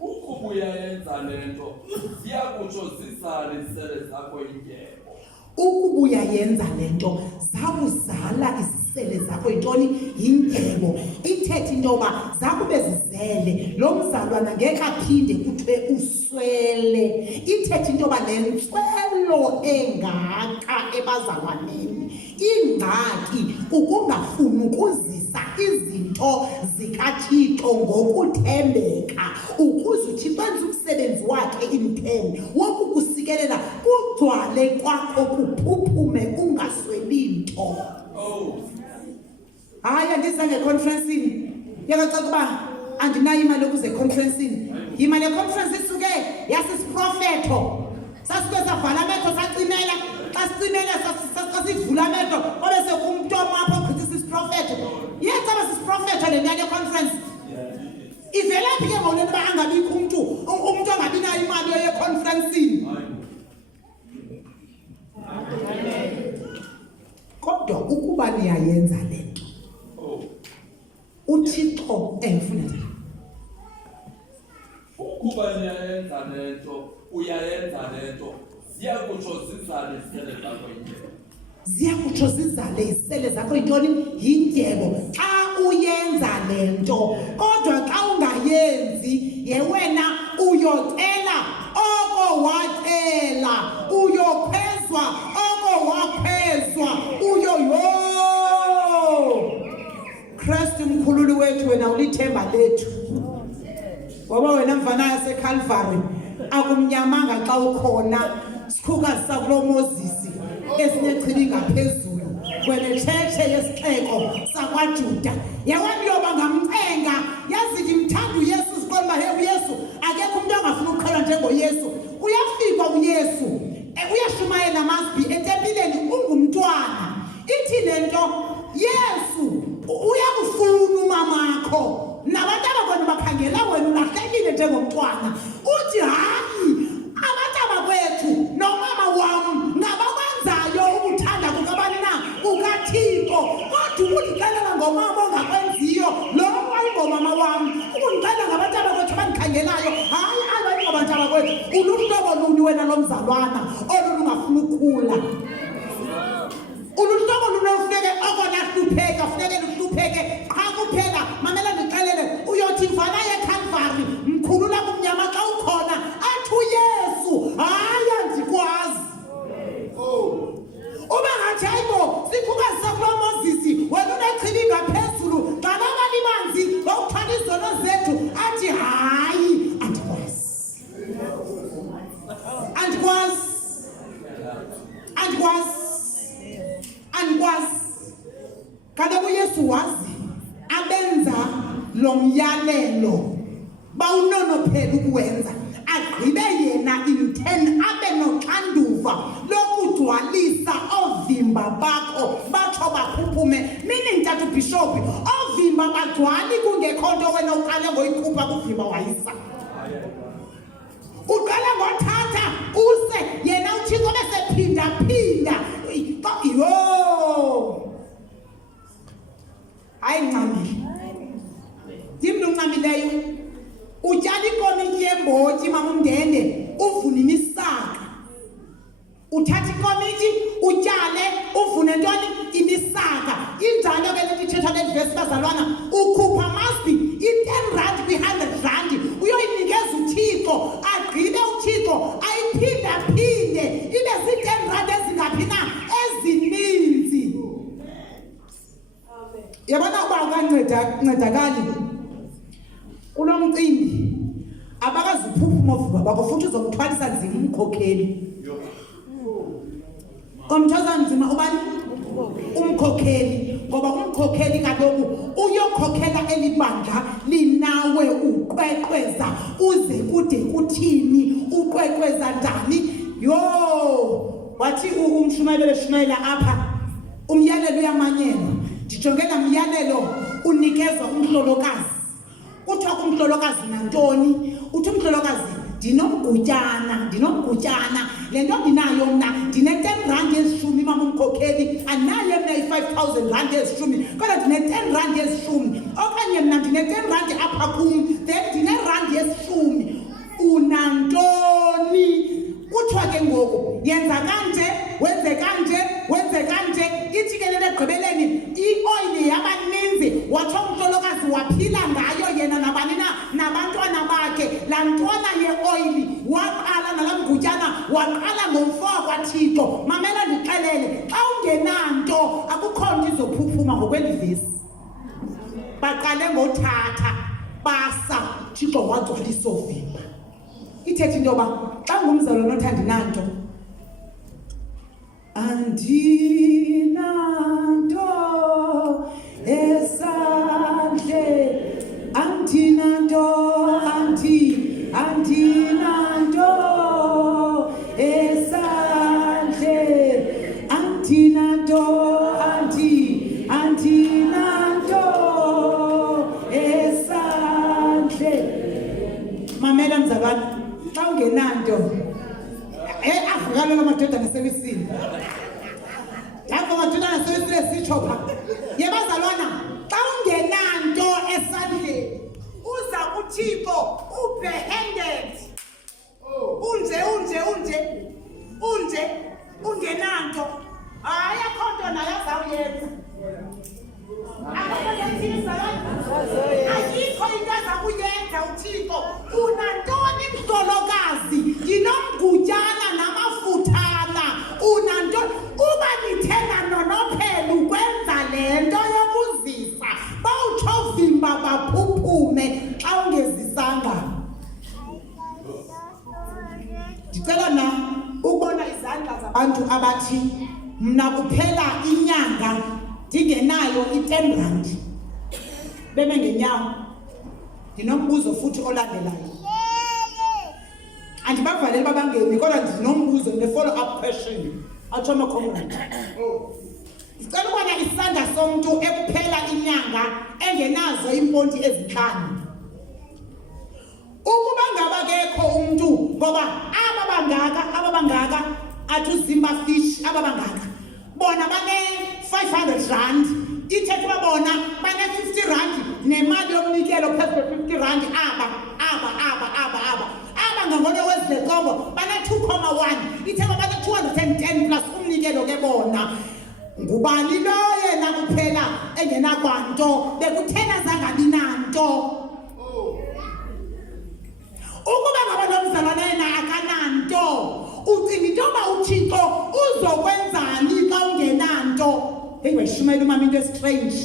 Ukuba uyayenza le nto ziyakutsho zizale izisele zakho inyebo. Ukuba uyayenza le nto zakuzala izisele zakho intoni? Yindyebo. Ithethe into yoba zakube zizele lo mzalwana ngeke aphinde kuthiwe uswele. Ithethe into yoba le ntswelo engaka ebazalwaneni, ingxaki ukungafuni ukuzisa izinto zikaThixo ngokuthembeka, ukuze uThixo enze umsebenzi wakhe imphene wokukusikelela kugcwale kwakho kuphuphume ungasweli nto. Hayi andiza ngeconferencini. Yakacaca uba andinayo imali yokuze econferencini. Imali yeconference isuke yasisiprofetho. Sasike savala amehlo sacimela. Xa sicimela sasivula amehlo obe sekumntomo apho ogqithisa isiprofetho. Yecaba sisiprofetho le ndani yeconference. Ivelaphi ke ngolento uba angabikho umuntu ongabi nayo imali yeconferencini. Kodwa ukuba niyayenza le nto uThixo emfunela. Ukuba niyayenza le nto, uyayenza le nto, ziyakutsho zizale izisele zakho inyebo. Ziyakutsho zizale izisele zakho intoni? Yindyebo. Xa uyenza le nto, kodwa xa ungayenzi, wena uyocela oko wacela, uyokhwezwa oko wakhwezwa, Kristu mkhululi wethu, wena ulithemba lethu. Ngoba wena mfana yaseCalvary akumnyamanga xa ukhona, sikhuka sakulo Moses esinye chibi ngaphezulu, wena tshetshe yesixeko sakwaJuda. Yawani yoba ngamcenga, yazi imthanda uYesu, siqonda he uYesu akekho umuntu angafuna ukukhala njengoYesu. Uyafika uYesu uyashumayela amasbi etempileni ungumntwana. Ithi le nto Yesu uyakufuna umamakho, nabantu abakona bakhangela wena ulahlekile njengomntwana. Uthi hayi, abantu abakwethu nomama wam ngabakwenzayo ukuthanda kukabani na? KukaThixo. Kodwa ukundixelela ngomama ongakwenziyo lo wayingomama wam, ukundixelela ngabantu abakwethu abandikhangelayo, hayi abanye abantu abakwethu. Uluhlobo luni wena lo mzalwana olungafuna ukukhula? Uluhlobo lunofuneke okona hlupheka, funeke luhlupheke qha kuphela. Mamela ndixelele, uyothi mfana yeCalvary mkhulula kumnyama xa ukhona athi uYesu hayi andikwazi. Uba ngathi hayibo sikhuka sakulo Moses wena unechibi ngaphezulu xa nabani manzi wawuthwala izono zethu, athi hayi andikwazi. Kaloku uYesu wazi abenza lo myalelo bawunonophela ukuwenza, agqibe yena intene abe noxanduva lokudwalisa oovimba bakho batsho baphuphume. Meaning Tata Bishop, oovimba bagcwali kungekho nto wena uqale ngoyikhupha kuvimba wayisa. Uqala ngothatha use yena uThixo besephinda. Hayi ncamile. Ndimntu uncamileyo. Utyala ikomityi yembotyi mama umndende uvune imisaka. Uthatha ikomityi utyale uvune ntoni? Imisaka. Injalo ke le ithetha le vesi bazalwana, ukhupha must be i-R10 kwi-R100 uyoyinikeza uThixo, agqibe uThixo ayiphinda ibe zii-R10 ezingaphi na? Ezininzi. Yabona uba ukancedakali kulo mcimbi abakaziphuphuma ovuka bakho, futhi uzomthwalisa nzima umkhokheli. Umthwaza nzima ubani? Umkhokheli. Ngoba umkhokheli kaloku uyokhokhela elibandla linawe uqweqweza uze kude kuthini uqweqweza njani yo wathi umshumayelo beshumayela apha umyalelo uyamanyelwa ndijongela myalelo unikezwa umhlolokazi kuthiwa kumhlolokazi nantoni uthi umhlolokazi ndinomgutyana le nto ndinayo mna ndine-10 ezishumi mama umkhokheli andinayo mna i-5,000 ezishumi kodwa ndine-10 ezishumi okanye mna ndine-10 apha kum then ndine-rand ezishumi unantoni kuthiwa ke ngoku yenza kanje wenze kanje ithi ke lento egqibeleni ioyili yabaninzi watsho umhlolokazi waphila ngayo yena nabani na nabantwana bakhe laa ntwana yeoyili waqala nalaa mgutyana waqala ngomfo kwaThixo mamela ndixelele xa ungenanto akukho nto izophuphuma ngokweli vesi baqale ngothatha basa Thixo wagcwalisa ovimba ithethe into yoba xa ngumzalwane othandinanto andinanto esandle andinanto esandle andinanto esandle mamela mzalwane xa ungenanto avukalo lamadoda nasewisini yabo madoda nasewisini esitsho pha yebazalwana xa ungenanto esandleni uza kuThixo ubehanded unje ungenanto hayi akho nto nayo azawuyenza ayikho into azakuyenza uThixo unantoni mhlolokazi ndinomgutyana namafuthana unantoni uba nithenga nonophela ukwenza le nto yokuzisa bawutsho vimba baphuphume xa ungezisanga ndicela na ukubona izandla zabantu abathi mna kuphela inyanga ndingenayo i-10 beme ngenyawo ndinombuzo futhi olandelayo andibavaleli babangeni kodwa ndinombuzo ne-follow-up question atsho amakhomrade ndicela ukubona isandla somntu ekuphela inyanga engenazo iimponti ezintlanu ukuba ngaba kekho umntu ngoba aba bangaka athi uzimba fish aba bangaka bona bane-500 ithethe uba bona bane-50 nemali yomnikelo phezu kwe-50 aba ngangolo wezilekombo bane-2.1 ithethe uba bane-210 plus umnikelo ke bona ngubani lo yena kuphela engenakwanto bekuthena zangabi nanto ukuba ngaba nomzalwane yena akananto ucinga into yoba uThixo uzokwenzani xa ungenanto heyi wayishumayela umama into estrange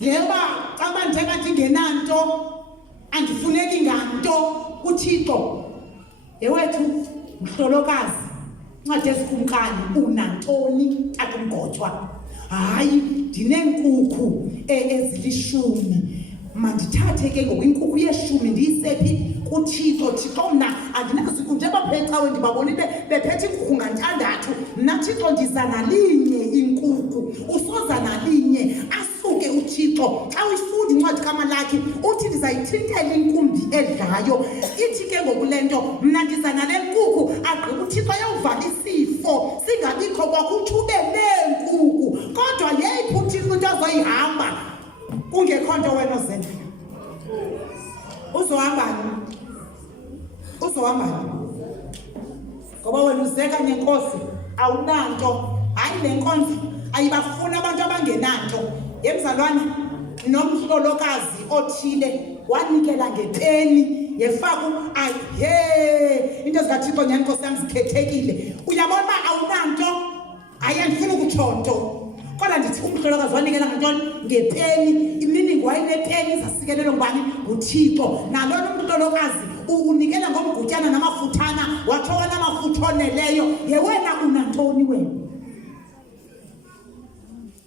yeba xa banjenga ndingenanto andifuneki nganto kuThixo yewethu mhlolokazi ncwadi ezikumkani unantoni tata umgotywa hayi ndineenkukhu ezilishumi mandithathe ke ngoku inkukhu ye10 ndiyisephi kuThixo Thixo mna andinaziku njengoba phecawe ndibabonile bephethe inkukhu ngantandathu mna Thixo ndiza nalinye inkukhu usoza nalinye asuke uThixo xa uyifunda incwadi kaMalaki uthi ndizayithintela inkumbi edlayo ithi ke ngoku le nto mna ndiza nale nkukhu agqiba uThixo yawuvala isifo singabikho kwakuthube neenkukhu kodwa yeyiphi uThixo into azoyihamba kungekho nto wena ozenza uzohambani ngoba wena uzeka nenkosi awunanto hayi le nkonzo ayibafuna abantu abangenanto yemzalwane nomhlolokazi othile wanikela ngepeni yefaku into zikaThixo nyani nkosi yami zikhethekile uyabona uba awunanto hayi andifuna ukutsho nto kodwa ndithi umhlolokazi wanikela ngantoni ngepeni iminingi wayinepeni izasikelelwe ngubani nguThixo nalona umhlolokazi unikela ngomgutyana namafuthana watsho wanamafutha oneleyo yewena unantoni wena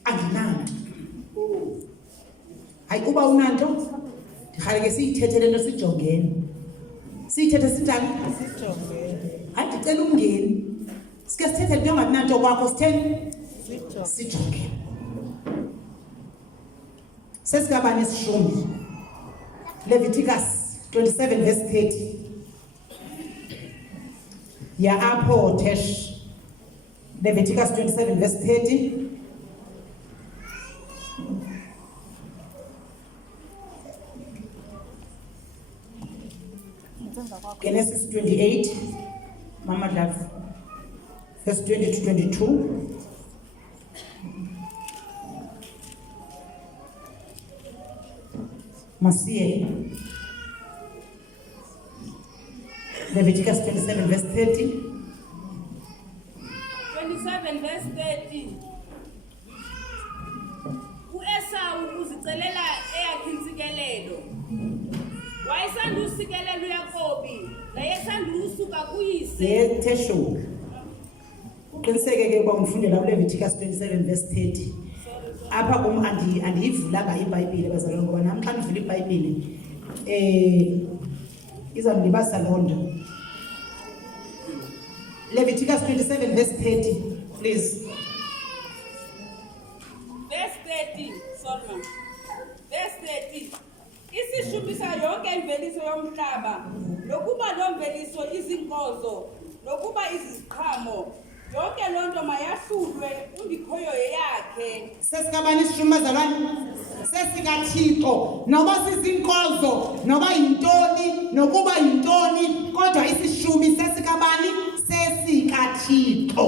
andina hayi uba unanto ndirhaleke siyithethe le nto sijongene siyithethe sinjani hayi ndicela umngeni sike sithethe le nto ongakunanto kwakho sitheni sijongene sesikabani isishumi Leviticus 27 verse 30 ya apho Tesh Leviticus 27 verse 30 Genesis 28 Mama Love verse 20 to 22 Masiye Leviticus 27 verse 30 27 verse 30 uEsau uzicelela eyakhe intsikelelo wayesanda usikelela uYakobi nayesanda usuka kuyise yethesho uqiniseke ke uba ngifundela kuLeviticus 27 verse 30 apha kum andiyivulanga iBhayibhile bazalwane ngoba nami xa ndivula iBhayibhile izamlibasa loo nto Leviticus 27 verse 30 please verse 30 sorry verse 30 isishubisa yonke imveliso yomhlaba nokuba lo mveliso izinkozo nokuba iziqhamo yonke loo nto mayahlulwe undikhoyo yakhe sesikabani isishumi bazalwane sesikaThixo noba sizinkozo noba yintoni nokuba yintoni kodwa isishumi sesikabani sesikaThixo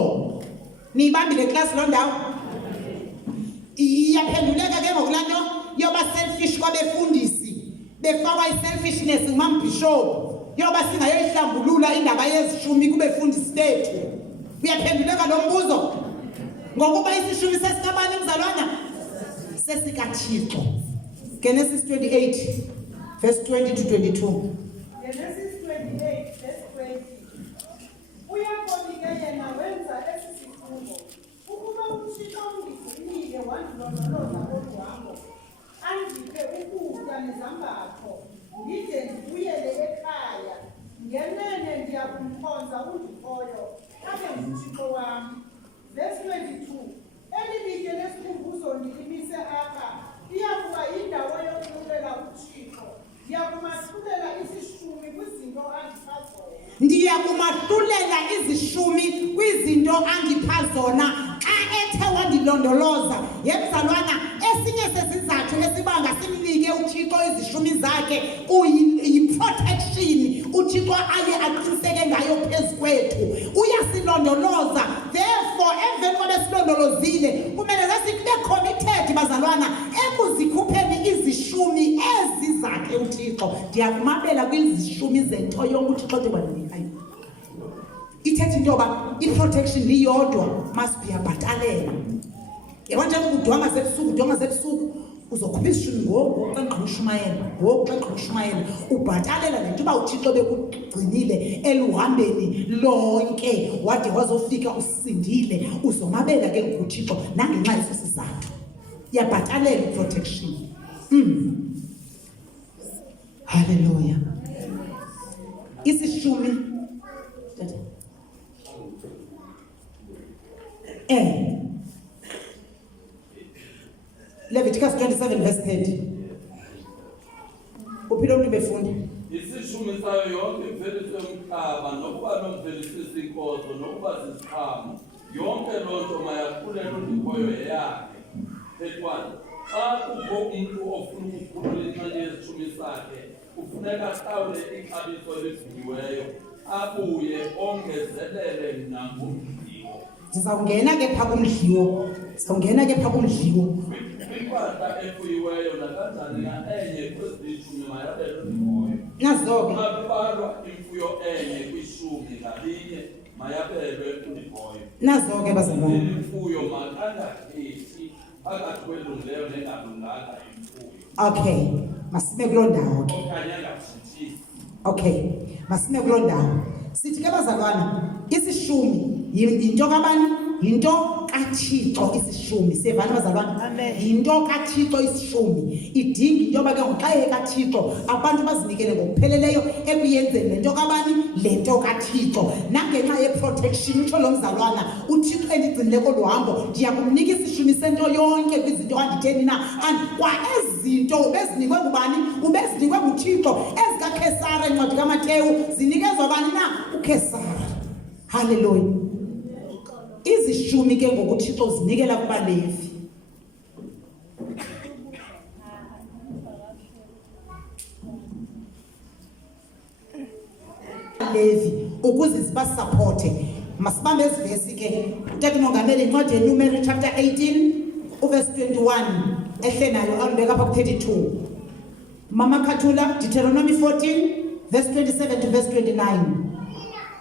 niyibambile class loo ndawo iyaphenduleka ke ngokulaa nto yoba selfish kwabefundisi befakwa i-selfishness ngumambhishophu yoba singayoyihlambulula indaba yezishumi kubefundisi bethu uyaphenduleka lo mbuzo ngokuba isishumi sesikabani mzalwana sesikaThixo Genesis 28 verse 20 to 22 Genesis 28 verse 20 uYakobi ke yena wenza esi sifungo ukuba uThixo ungigcinile wandilondoloza olu hambo andiphe ukutya nezambatho ndide ndibuyele ekhaya ngenene ndiyakumkhonza undikhoyo abe nguThixo wam verse 22 eli litye lesikhumbuzo ndilimise apha iyakuba yindawo yokubulela uThixo ndiyakumahlulela isishumi kwizinto andipha zona ndiyakumahlulela izishumi kwizinto angipha zona xa ethe wandilondoloza yemzalwana esinye sesizathu esibanga simnike uThixo izishumi zakhe yi-protection uThixo aye aqiniseke ngayo phezu kwethu uyasilondoloza therefore emveni koba silondolozile kumele sibe committed bazalwana ekuzikhupheni izishumi ezi zakhe uThixo ndiyakumabela kwizishumi zento yonke uThixo tebalikayo ithethe into yoba i-protection iyodwa must be abhatalela yabona njengoba udonga sebusuku uzokhupha izishumi ngoku xa ngigqiba ushumayela ubhatalela le nto uba uThixo bekugcinile eluhambeni lonke wade wazofika usindile uzomabela ke nguThixo nangenxa yeso sizathu iyabhatalela i-protection haleluya isishumi Leviticus 27 verse 30 uphile umuntu befunde isishumi sayo yonke imveliso yomhlaba nokuba nomveliso izinkozo nokuba ziziqhamo yonke loo nto mayakhulele undikhoyo yakhe ethwani xa kukho umntu ofuna ukukhulula inxenye yezishumi sakhe kufuneka ahlawule ixabiso elivunyiweyo abuye ongezelele nangomdliwo ndizawungena ke phaa kumdliwo impahla efuyiweyo nakanjani na enye kwezishumi mayabelwe undikhoyo nazo ke xa kubalwa imfuyo enye kwishumi ngalinye mayabelwe undikhoyo nazo ke bazalwane imfuyo makangakhethi phakathi kwelungileyo nengalunganga imfuyo okay masime kuloo ndawo ke okanye angathithisi masime kuloo ndawo sithi ke bazalwana isishumi yinto kabani yinto kaThixo kaThixo isishumi. Siyevana bazalwane? Amen. Yinto kaThixo isishumi. Idinga into yoba ke ngoxa ekaThixo abantu bazinikele ngokupheleleyo ekuyenzeni lento kabani lento kaThixo. Nangenxa yeprotection utsho lo mzalwana uThixo endigcinele kolu hambo ndiyakumnika isishumi sento yonke kwizinto anditheni na kwa ezinto ubezinikwe ngubani ubezinikwe nguThixo ezikaKhesari encwadi kaMateyu zinikezwa bani na uKhesari. Hallelujah. Izishumi ke ngokuThixo zinikela kubaLevi. Levi ukuze sibasupporte. Masibambe ezivesi ke. Utata uMongameli incwadi yeNumeri chapter 18 uverse 21 ehle nayo alibeka apha ku32. Mama Khathula Deuteronomy 14 verse 27 to verse 29.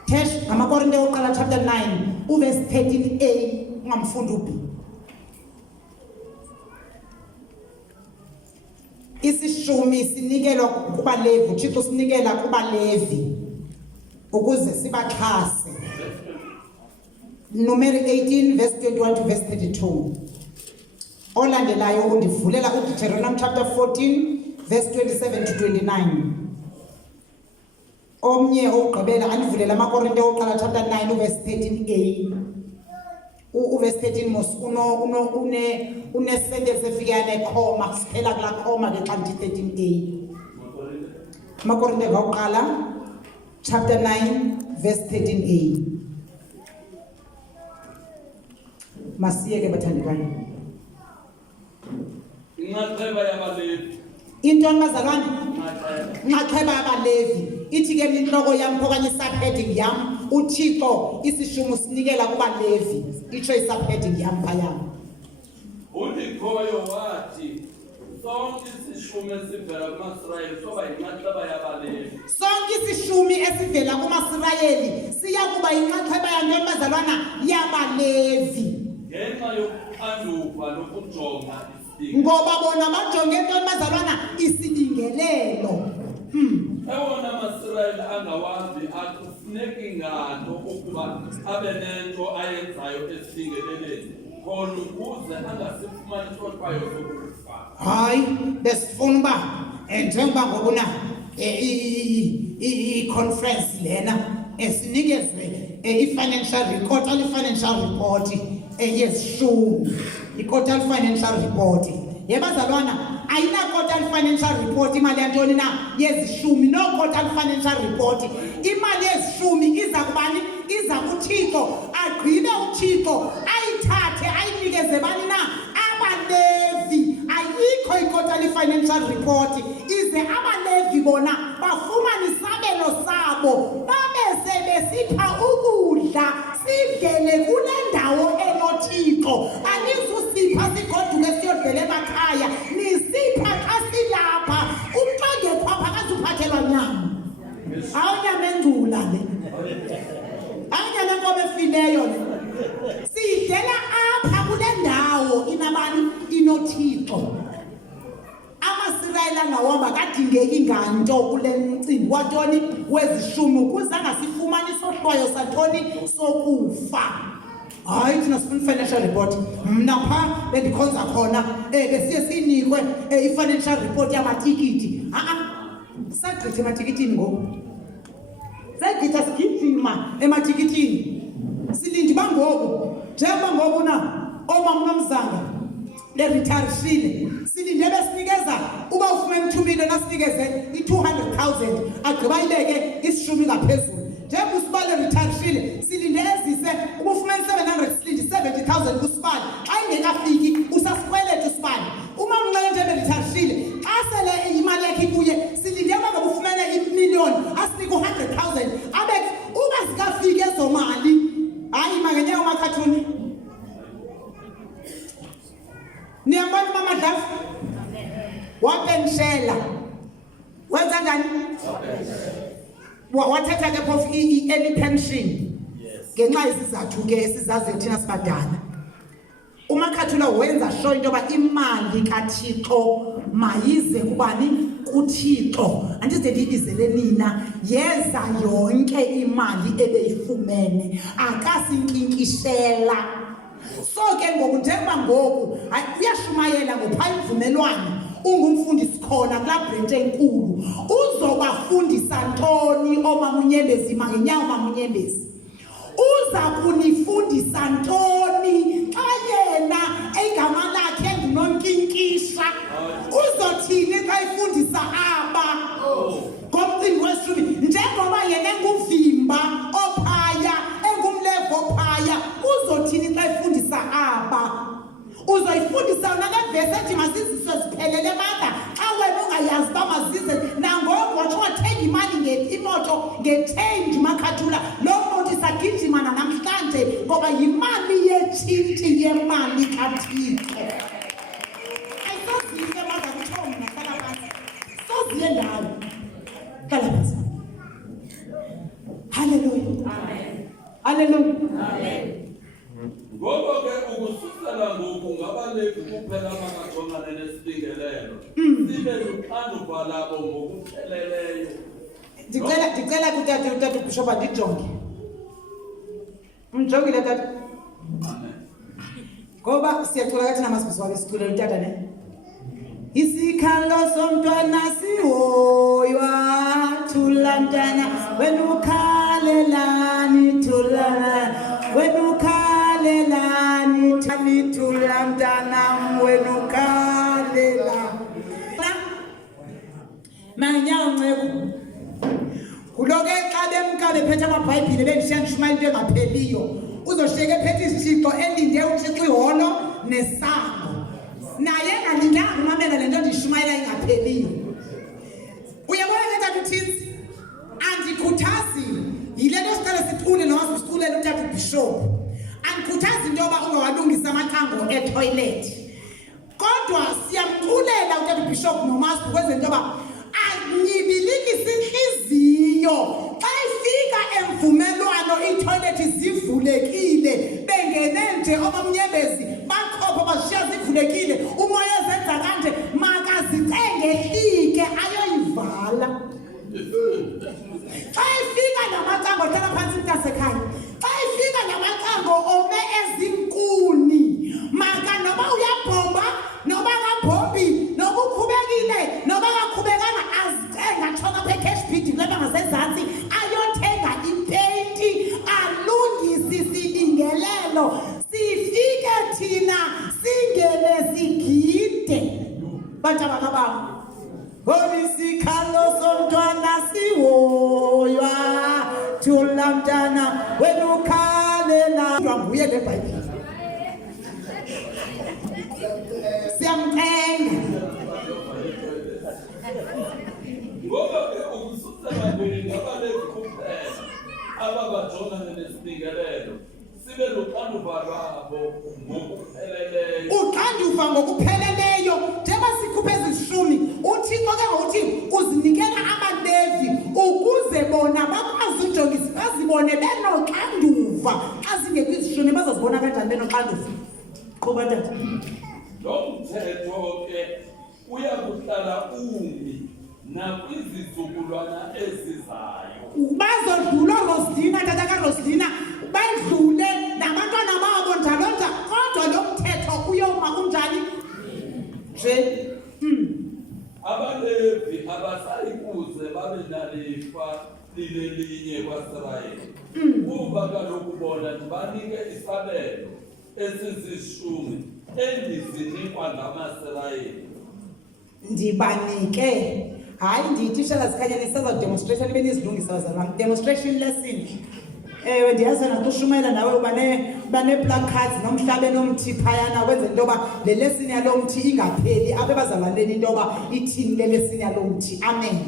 Tesh ngamaKorinte oqala chapter 9 uverse 13a ungamfundi uphi. Isishumi sinikelwa kubaLevi, uThixo sinikela kubaLevi ukuze sibaxhase. Numeri 18 verse 21 to verse 32. Olandelayo undivulela uDeuteronomy chapter 14 verse 27 to 29. Omnye ogqibela andivulela amaKorinte oqala chapter 9 uverse 13a. Uverse 13 mos une sentence efika necomma siphela kula comma ke xa ndithi 13a. amaKorinte oqala chapter 9 verse 13a. Masiyeke bathandekayo. Inxaxheba yabaLevi. Intoni bazalwane? Inxaxheba yabaLevi. Ithi ke inhloko yam okanye subheading yam uThixo isishumu sinikela kubaLevi. Itsho isubheading yam phaya. uNdikhoyo wathi sonke isishumi esivela kumaSirayeli soba yinxaxheba yabaLevi. Sonke isishumi esivela kumaSirayeli siya kuba yinxaxheba yantoni bazalwana yabaLevi. Ngenxa yokuxanduva lokujonga isidingo. Ngoba bona bajonge entoni bazalwana isibingelelo. Ewona maSirayeli angawazi akufuneki nganto ukuba abe nento ayenzayo esibingeleleni khona ukuze angasifumani isotshwayo sokufa. Hayi besifuna uba njengoba ngokuna i-conference lena esinikeze i-financial report i-financial report yesishumi i-quarterly financial report. Yebazalwana ayina quarterly financial report imali yantoni na yezishumi no quarterly financial report. Imali yezishumi iza kubani iza kuThixo agqibe uThixo ayithathe ayinikeze bani na abaLevi. Ayikho i-quarterly financial report ize abaLevi bona bafumane isabelo sabo babe sebesipha ukudla sivele kule ndawo enoThixo. Anizusipha sigoduke siyodlela emakhaya nisipha xa silapha umxenge khwapha akazuphathelwa nyama. Awunyama engcula le awunyama enkomo efileyo le siyidlela apha kule ndawo inabani inoThixo. AmaSirayeli angawamba kadingeki nganto kule mcimbi watoni wezishumi ukuze angasifumani isohlwayo sathoni sokufa. Hayi thina sifuna i-financial report. Mna pha bendikhonza khona besiye siyinikwe i-financial report yamatikiti. Sagqitha ematikitini ngoku. Sagqitha sigidini ma ematikitini. Silindi bangoku njengoba ngoku na omama uNomzanga le-retireshile silinde besinikeza uba ufumene 2 million asinikeze i-200,000 agqiba ayibeke isishumi ngaphezulu. Njengoba usibale retireshile silinde ezise uba ufumene 700 silinde 70,000 kusibali xa ingekafiki usasikweleta usibali. Uma mnqele nje retireshile xa sele imali yakhe kuye silinde uba ngoba ufumene i-million asinike 100,000 abe uba zikafiki ezo mali. Hayi makenye umakhathuni niyambona mama Dlafu wapenshela wenza ngani wathatha ke phofu i-early pension ngenxa yesizathu ke esizazi thina sibadala. uMakhathula wenza sure into yoba imali kaThixo mayize kubani kuThixo. Andide ndibizele nina yeza yonke imali ebeyifumene akasinkinkishela So ke ngoku njengoba ngoku uyashumayela ngophaya imvumelwano ungumfundisi khona kulaa branch enkulu uzobafundisa ntoni omama unyembezi mangenyawo mama unyembezi uza kunifundisa ntoni xa yena igama lakhe engunonkinkisha uzothini xa ifundisa aba ngomcimbi wesishumi njengoba yena enguvimba ophaya engumlevo ophaya uzothini xa ifundisa aba uzoyifundisa yona le vesi ethi maziziswe ziphelele manda xa wena ungayazi uba mazize nangoku watsho wathenga imali imoto nge-change makhathula loo moto isagijimana namhlanje ngoba yimali yetshintshi yemali kathixo ayisoziye manda kuthiwa mna hlala phantsi soziye ndawo hlala phantsi halleluya halleluya Ngoko ke ukususela ngoku ngabalevi kuphela abangajongana nesibingelelo sibe luxanduva labo ngokupheleleyo. Ndicela kutata Bishop ndijonge. Mjongile tata. Ngoba siyacula kathi namasibisi wami sicule utata ne. Isikhalo somntwana sihoywa thula mntana wena ukhalelani thula wena ukhalelani thula mntana wena ukhalelani manyawo ncebo kuloke xa bemka bephethe amabhayibhile bendishiya ndishumayela into engapheliyo uzoshiyeka ephethe isithixo elinde uthixo iholo nesango naye engalindanga umamela le nto ndishumayela ingapheliyo uyabona ke tata uthini andikhuthazi yile nto siqale sicule noma siculela utata ubishop andikhuthazi into yoba ungawalungisa amathango etoilet kodwa siyamculela utata ubishop nomasipho kwenzela into yoba anyibilikise inhliziyo xa ifika emvumelwano iitoilethi zivulekile bengene nje omamnyembezi bakhopha bazishiya zivulekile umoya ezenza kanje makazicenge ayoyivala xa ifika namacango hlala phantsi mntasekhaya xa ifika namacango ome ezinkuni maka noba uyabhomba noba ngabhombi noba ukhubekile noba kakhubekanga azithenga atshona apha eCashPit kulapha ngasezantsi ayothenga ipeyinti alungise isibingelelo sifike thina singene sigide bantabakabam isikhalo somntwana sihoywa thula mntana wena ukhalela nguye le bhayibhile siyamcenga Ngoko ke ukususela ngoku ngabalevi kuphela abangajongana nesibingelelo sibe luxanduva lwabo ngokupheleleyo. uxanduva ngokupheleleyo njengoba sikhuphe ezishumi uthixo ke ngokuthi uzinikela abalevi ukuze bona bakwazi ujongisa bazibone benoxanduva xa zingekho izishumi bazazibona kanjani benoxanduva qhuba tata Lo mthetho ke uyakuhlala umi nakwizizukulwana ezizayo. bazodlula Roslina tata kaRoslina badlule nabantwana babo njalo njalo kodwa lo mthetho uyoma unjani nje Abalevi abasayikuze babe nalifa lilelinye kwaSirayeli kuba kaloku bona ndibanike isabelo esizishumi endizinikwa ngamaSirayeli. ndibanike hayi ndithi shala zikhanyanisa za demonstration benizilungisa zalami demonstration lesson ewe ndiyazi nakushumayela nawe bane placards nomhlabe nomthi phayana kwenza into yoba le lesson yalo mthi ingapheli abe bazalandela into yoba ithini le lesson yalo mthi amen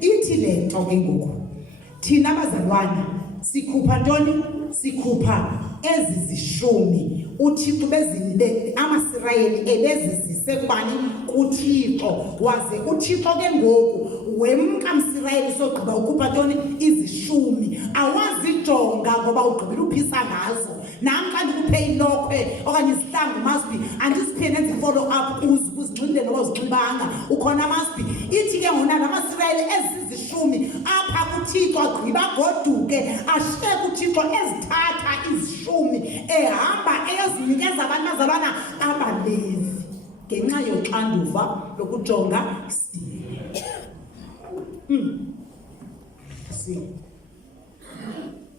ithi le nto ke ngoku thina bazalwana sikhupha ntoni sikhupha ezizishumi uthixo bezile amaSirayeli ebezizise kubani kuthixo waze uthixo ke ngoku wemka mSirayeli sogqiba ukhupha ntoni izishumi awazijonga ngoba ugqibile uphisa ngazo nami xa ndikuphe ilokhwe okanye isihlangu masbi andisiphe nenze i-follow up uzinxibile noba uzinxibanga ukhona masbi ithi ke ngona namasirayeli ezizishumi apha kuthixo agqiba goduke ashiyeke uthixo ezithatha izishumi ehamba eyozinikeza abantu bazalwana abalevi ngenxa yoxanduva lokujonga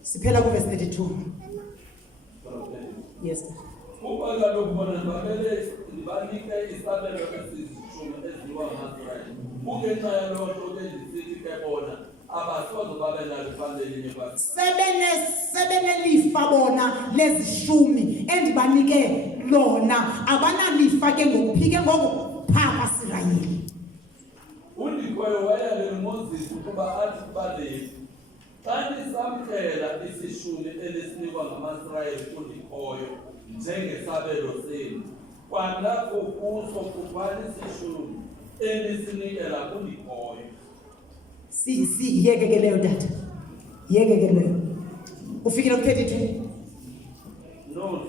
siphela kuvesi 32. Yes. Kuba kaloku bona babele ndibanike isabelo esizishumi eziwa ngamasirayeli kungenxa yaloo nto ke ndisithi ke bona abasoze babe nalo fanele sebenelifa bona lezishumi endibanike lona abanalifa ke ngokuphike ngoku phaa Isirayeli. Undikhoyo wayale Moses ukuba athi kubalevi xa nisamkela isishumi elisinikwa ngamasirayeli undikhoyo njengesabelo senu kwanapho kuso kuphani isishumi elisinikela kundikhoyo. Yeke ke leyo tata, yeke ke leyo ufikile ku-32. No,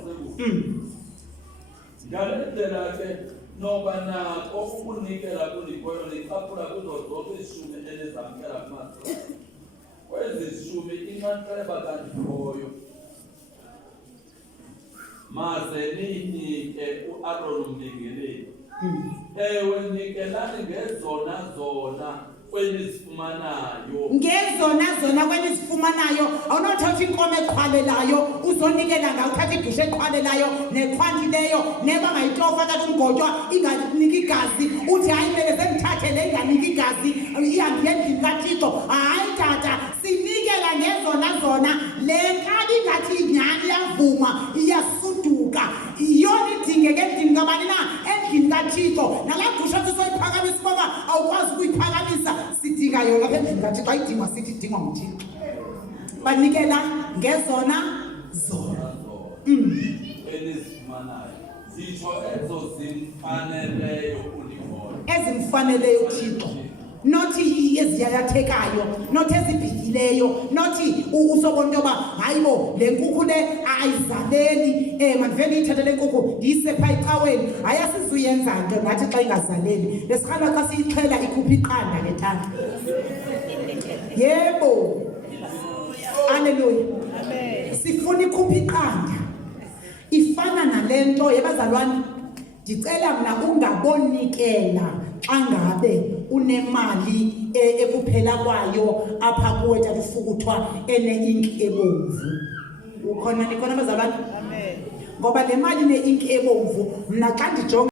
ngale ndlela ke noba nako ukunikela kundikhoyo licaphula kuzo zonke izishumi elizamkela kumasirayeli. Kwezi zishumi inxaxheba kandikhoyo maze ninike u-Aaron umbingeleli. Ewe nikelani ngezona kwenizifumanayo. Ngezona kwenizifumanayo awunothatha inkomo eqhwalelayo uzonikela ngayo uthatha igusha eqhwalelayo neqhwantileyo neba ngayitofa tata umgotshwa inganiki igazi uthi hayi mele sendithathe le inganiki igazi ihambe endlini kaThixo. Hayi tata sinikela ngezona le nkani ingathi inyani yavuma iyasuduka iyona idingeke endlini kabani na endlini kaThixo nalaa gusha sisoyiphakamisa ngoba awukwazi ukuyiphakamisa sidinga yona lapha endlini kaThixo ayidingwa sithi idingwa nguThixo banikela ngezona enizifumanayo zitsho ezo zimfaneleyo kundikhoyo ezimfaneleyo Thixo nothi eziyayathekayo nothi ezibhikileyo nothi usobona into yoba hayibo le nkukhu le ayizaleli mandivele ithathe le nkukhu ndiyise phaa ecaweni hayi asizuyenza nto nathi xa ingazaleli lesirhala xa siyixhela ikhupha iqanda le tata yebo aleluya sifuna ikhupha iqanda ifana nale nto yebazalwane ndicela mna ungabonikela xa ngabe unemali ekuphela kwayo apha kuwe tata ufukuthwa ene-inki ebomvu ukhona nikhona bazalwane ngoba le mali ne-inki ebomvu mna xa ndijonga